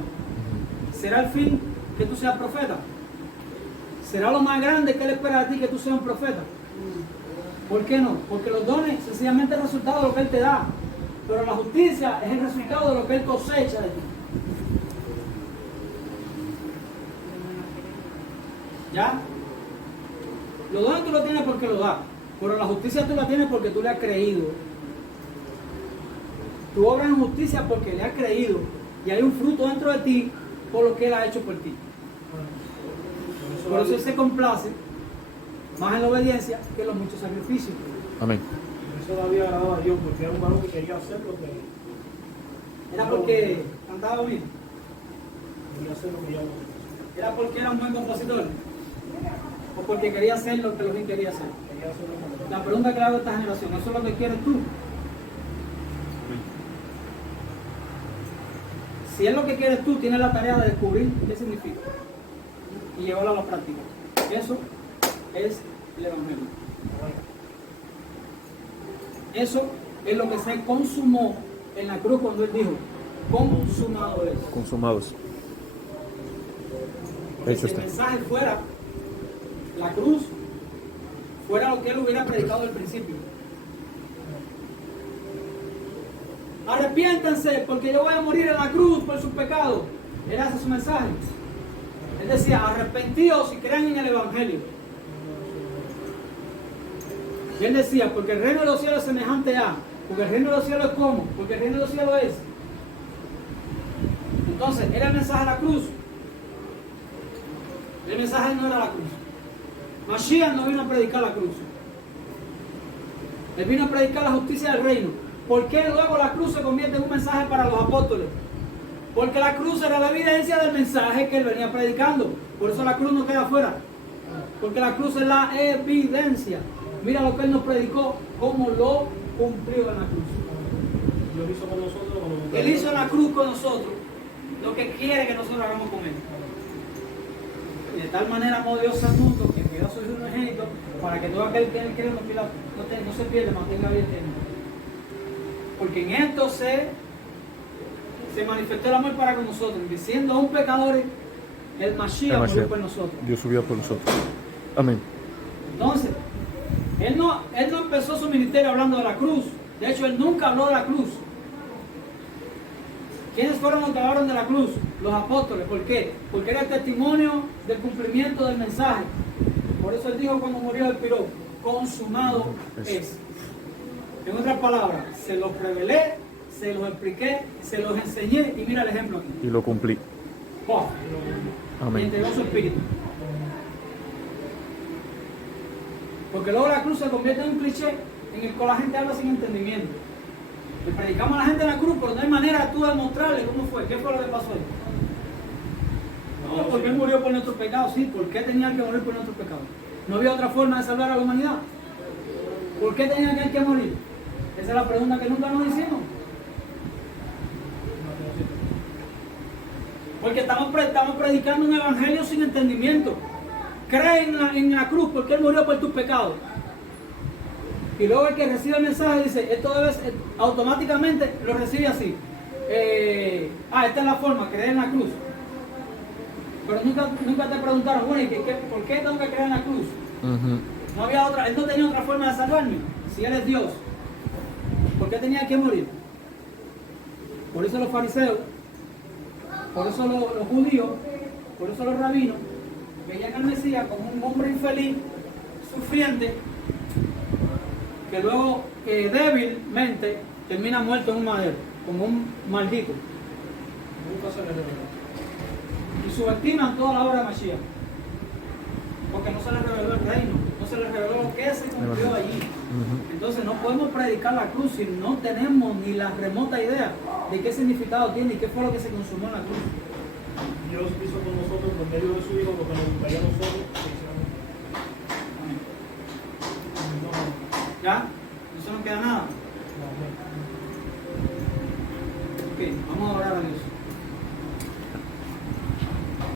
¿Será el fin que tú seas profeta? ¿Será lo más grande que él espera de ti que tú seas un profeta? ¿Por qué no? Porque los dones sencillamente es el resultado de lo que él te da. Pero la justicia es el resultado de lo que él cosecha de ti. ¿Ya? Los dones tú los tienes porque lo das. Pero la justicia tú la tienes porque tú le has creído. Tú obras en justicia porque le has creído. Y hay un fruto dentro de ti por lo que él ha hecho por ti. Por eso él se complace más en la obediencia que en los muchos sacrificios. Amén. Eso David agradaba a Dios, porque era un varón que quería hacer lo que Era porque cantaba bien. quería hacer lo que ya no. Era porque era un buen compositor. O porque quería hacer lo que Elohim quería hacer. Quería hacer lo que La pregunta que le hago a esta generación, ¿eso es lo que quieres tú? Si es lo que quieres tú, tienes la tarea de descubrir qué significa y llevarlo a la práctica. Eso es el Evangelio. Eso es lo que se consumó en la cruz cuando él dijo, consumado es. Consumados. Si Hecho el está. mensaje fuera la cruz, fuera lo que él hubiera predicado al principio. Arrepiéntanse porque yo voy a morir en la cruz por sus pecados. Era ese su mensaje. Él decía, arrepentidos y crean en el Evangelio. Y él decía, porque el reino de los cielos es semejante a, porque el reino de los cielos es como, porque el reino de los cielos es. Entonces, era el mensaje de la cruz. El mensaje no era la cruz. Mashiach no vino a predicar la cruz. Él vino a predicar la justicia del reino. ¿Por qué luego la cruz se convierte en un mensaje para los apóstoles? Porque la cruz era la evidencia del mensaje que él venía predicando. Por eso la cruz no queda afuera. Porque la cruz es la evidencia. Mira lo que él nos predicó, cómo lo cumplió en la cruz. Dios hizo con nosotros. Él hizo en la cruz con nosotros lo que quiere que nosotros hagamos con él. Y de tal manera amó Dios al mundo que envió a su Hijo unigénito para que todo aquel que en él cree no se pierda, mantenga vida eterna. Porque en esto se manifestó el amor para con nosotros, diciendo a un pecador, el Mashiach murió por nosotros. Dios subió por nosotros. Amén. Entonces, él no empezó su ministerio hablando de la cruz. De hecho, él nunca habló de la cruz. ¿Quiénes fueron los que hablaron de la cruz? Los apóstoles. ¿Por qué? Porque era el testimonio del cumplimiento del mensaje. Por eso él dijo cuando murió el piró, consumado es. En otras palabras, se los revelé, se los expliqué, se los enseñé y mira el ejemplo aquí. Y lo cumplí. ¡Puf! Y Amén. entregó su espíritu. Porque luego la cruz se convierte en un cliché en el cual la gente habla sin entendimiento. Le predicamos a la gente en la cruz, pero no hay manera de tú demostrarle cómo fue, qué fue lo que pasó ahí. No, porque él murió por nuestros pecados, sí, ¿por qué tenía que morir por nuestros pecados? ¿No había otra forma de salvar a la humanidad? ¿Por qué tenía que morir? Esa es la pregunta que nunca nos hicimos. Porque estamos predicando un evangelio sin entendimiento. Cree en la cruz porque él murió por tus pecados. Y luego el que recibe el mensaje dice, esto debe ser, automáticamente lo recibe así. Esta es la forma, creer en la cruz. Pero nunca te preguntaron, bueno, ¿por qué tengo que creer en la cruz? No había otra, él no tenía otra forma de salvarme. Si él es Dios, ¿por qué tenía que morir? Por eso los fariseos, por eso los judíos, por eso los rabinos veían al Mesías como un hombre infeliz, sufriente, que luego débilmente termina muerto en un madero, como un maldito. Nunca se le reveló. Y subestiman toda la obra de Mashiach. porque no se les reveló el reino, no se les reveló lo que se cumplió allí. Entonces no podemos predicar la cruz si no tenemos ni la remota idea de qué significado tiene y qué fue lo que se consumó en la cruz. Dios hizo con nosotros por medio de su Hijo lo que nos gustaría a nosotros que hiciéramos. ¿Ya? No se nos queda nada.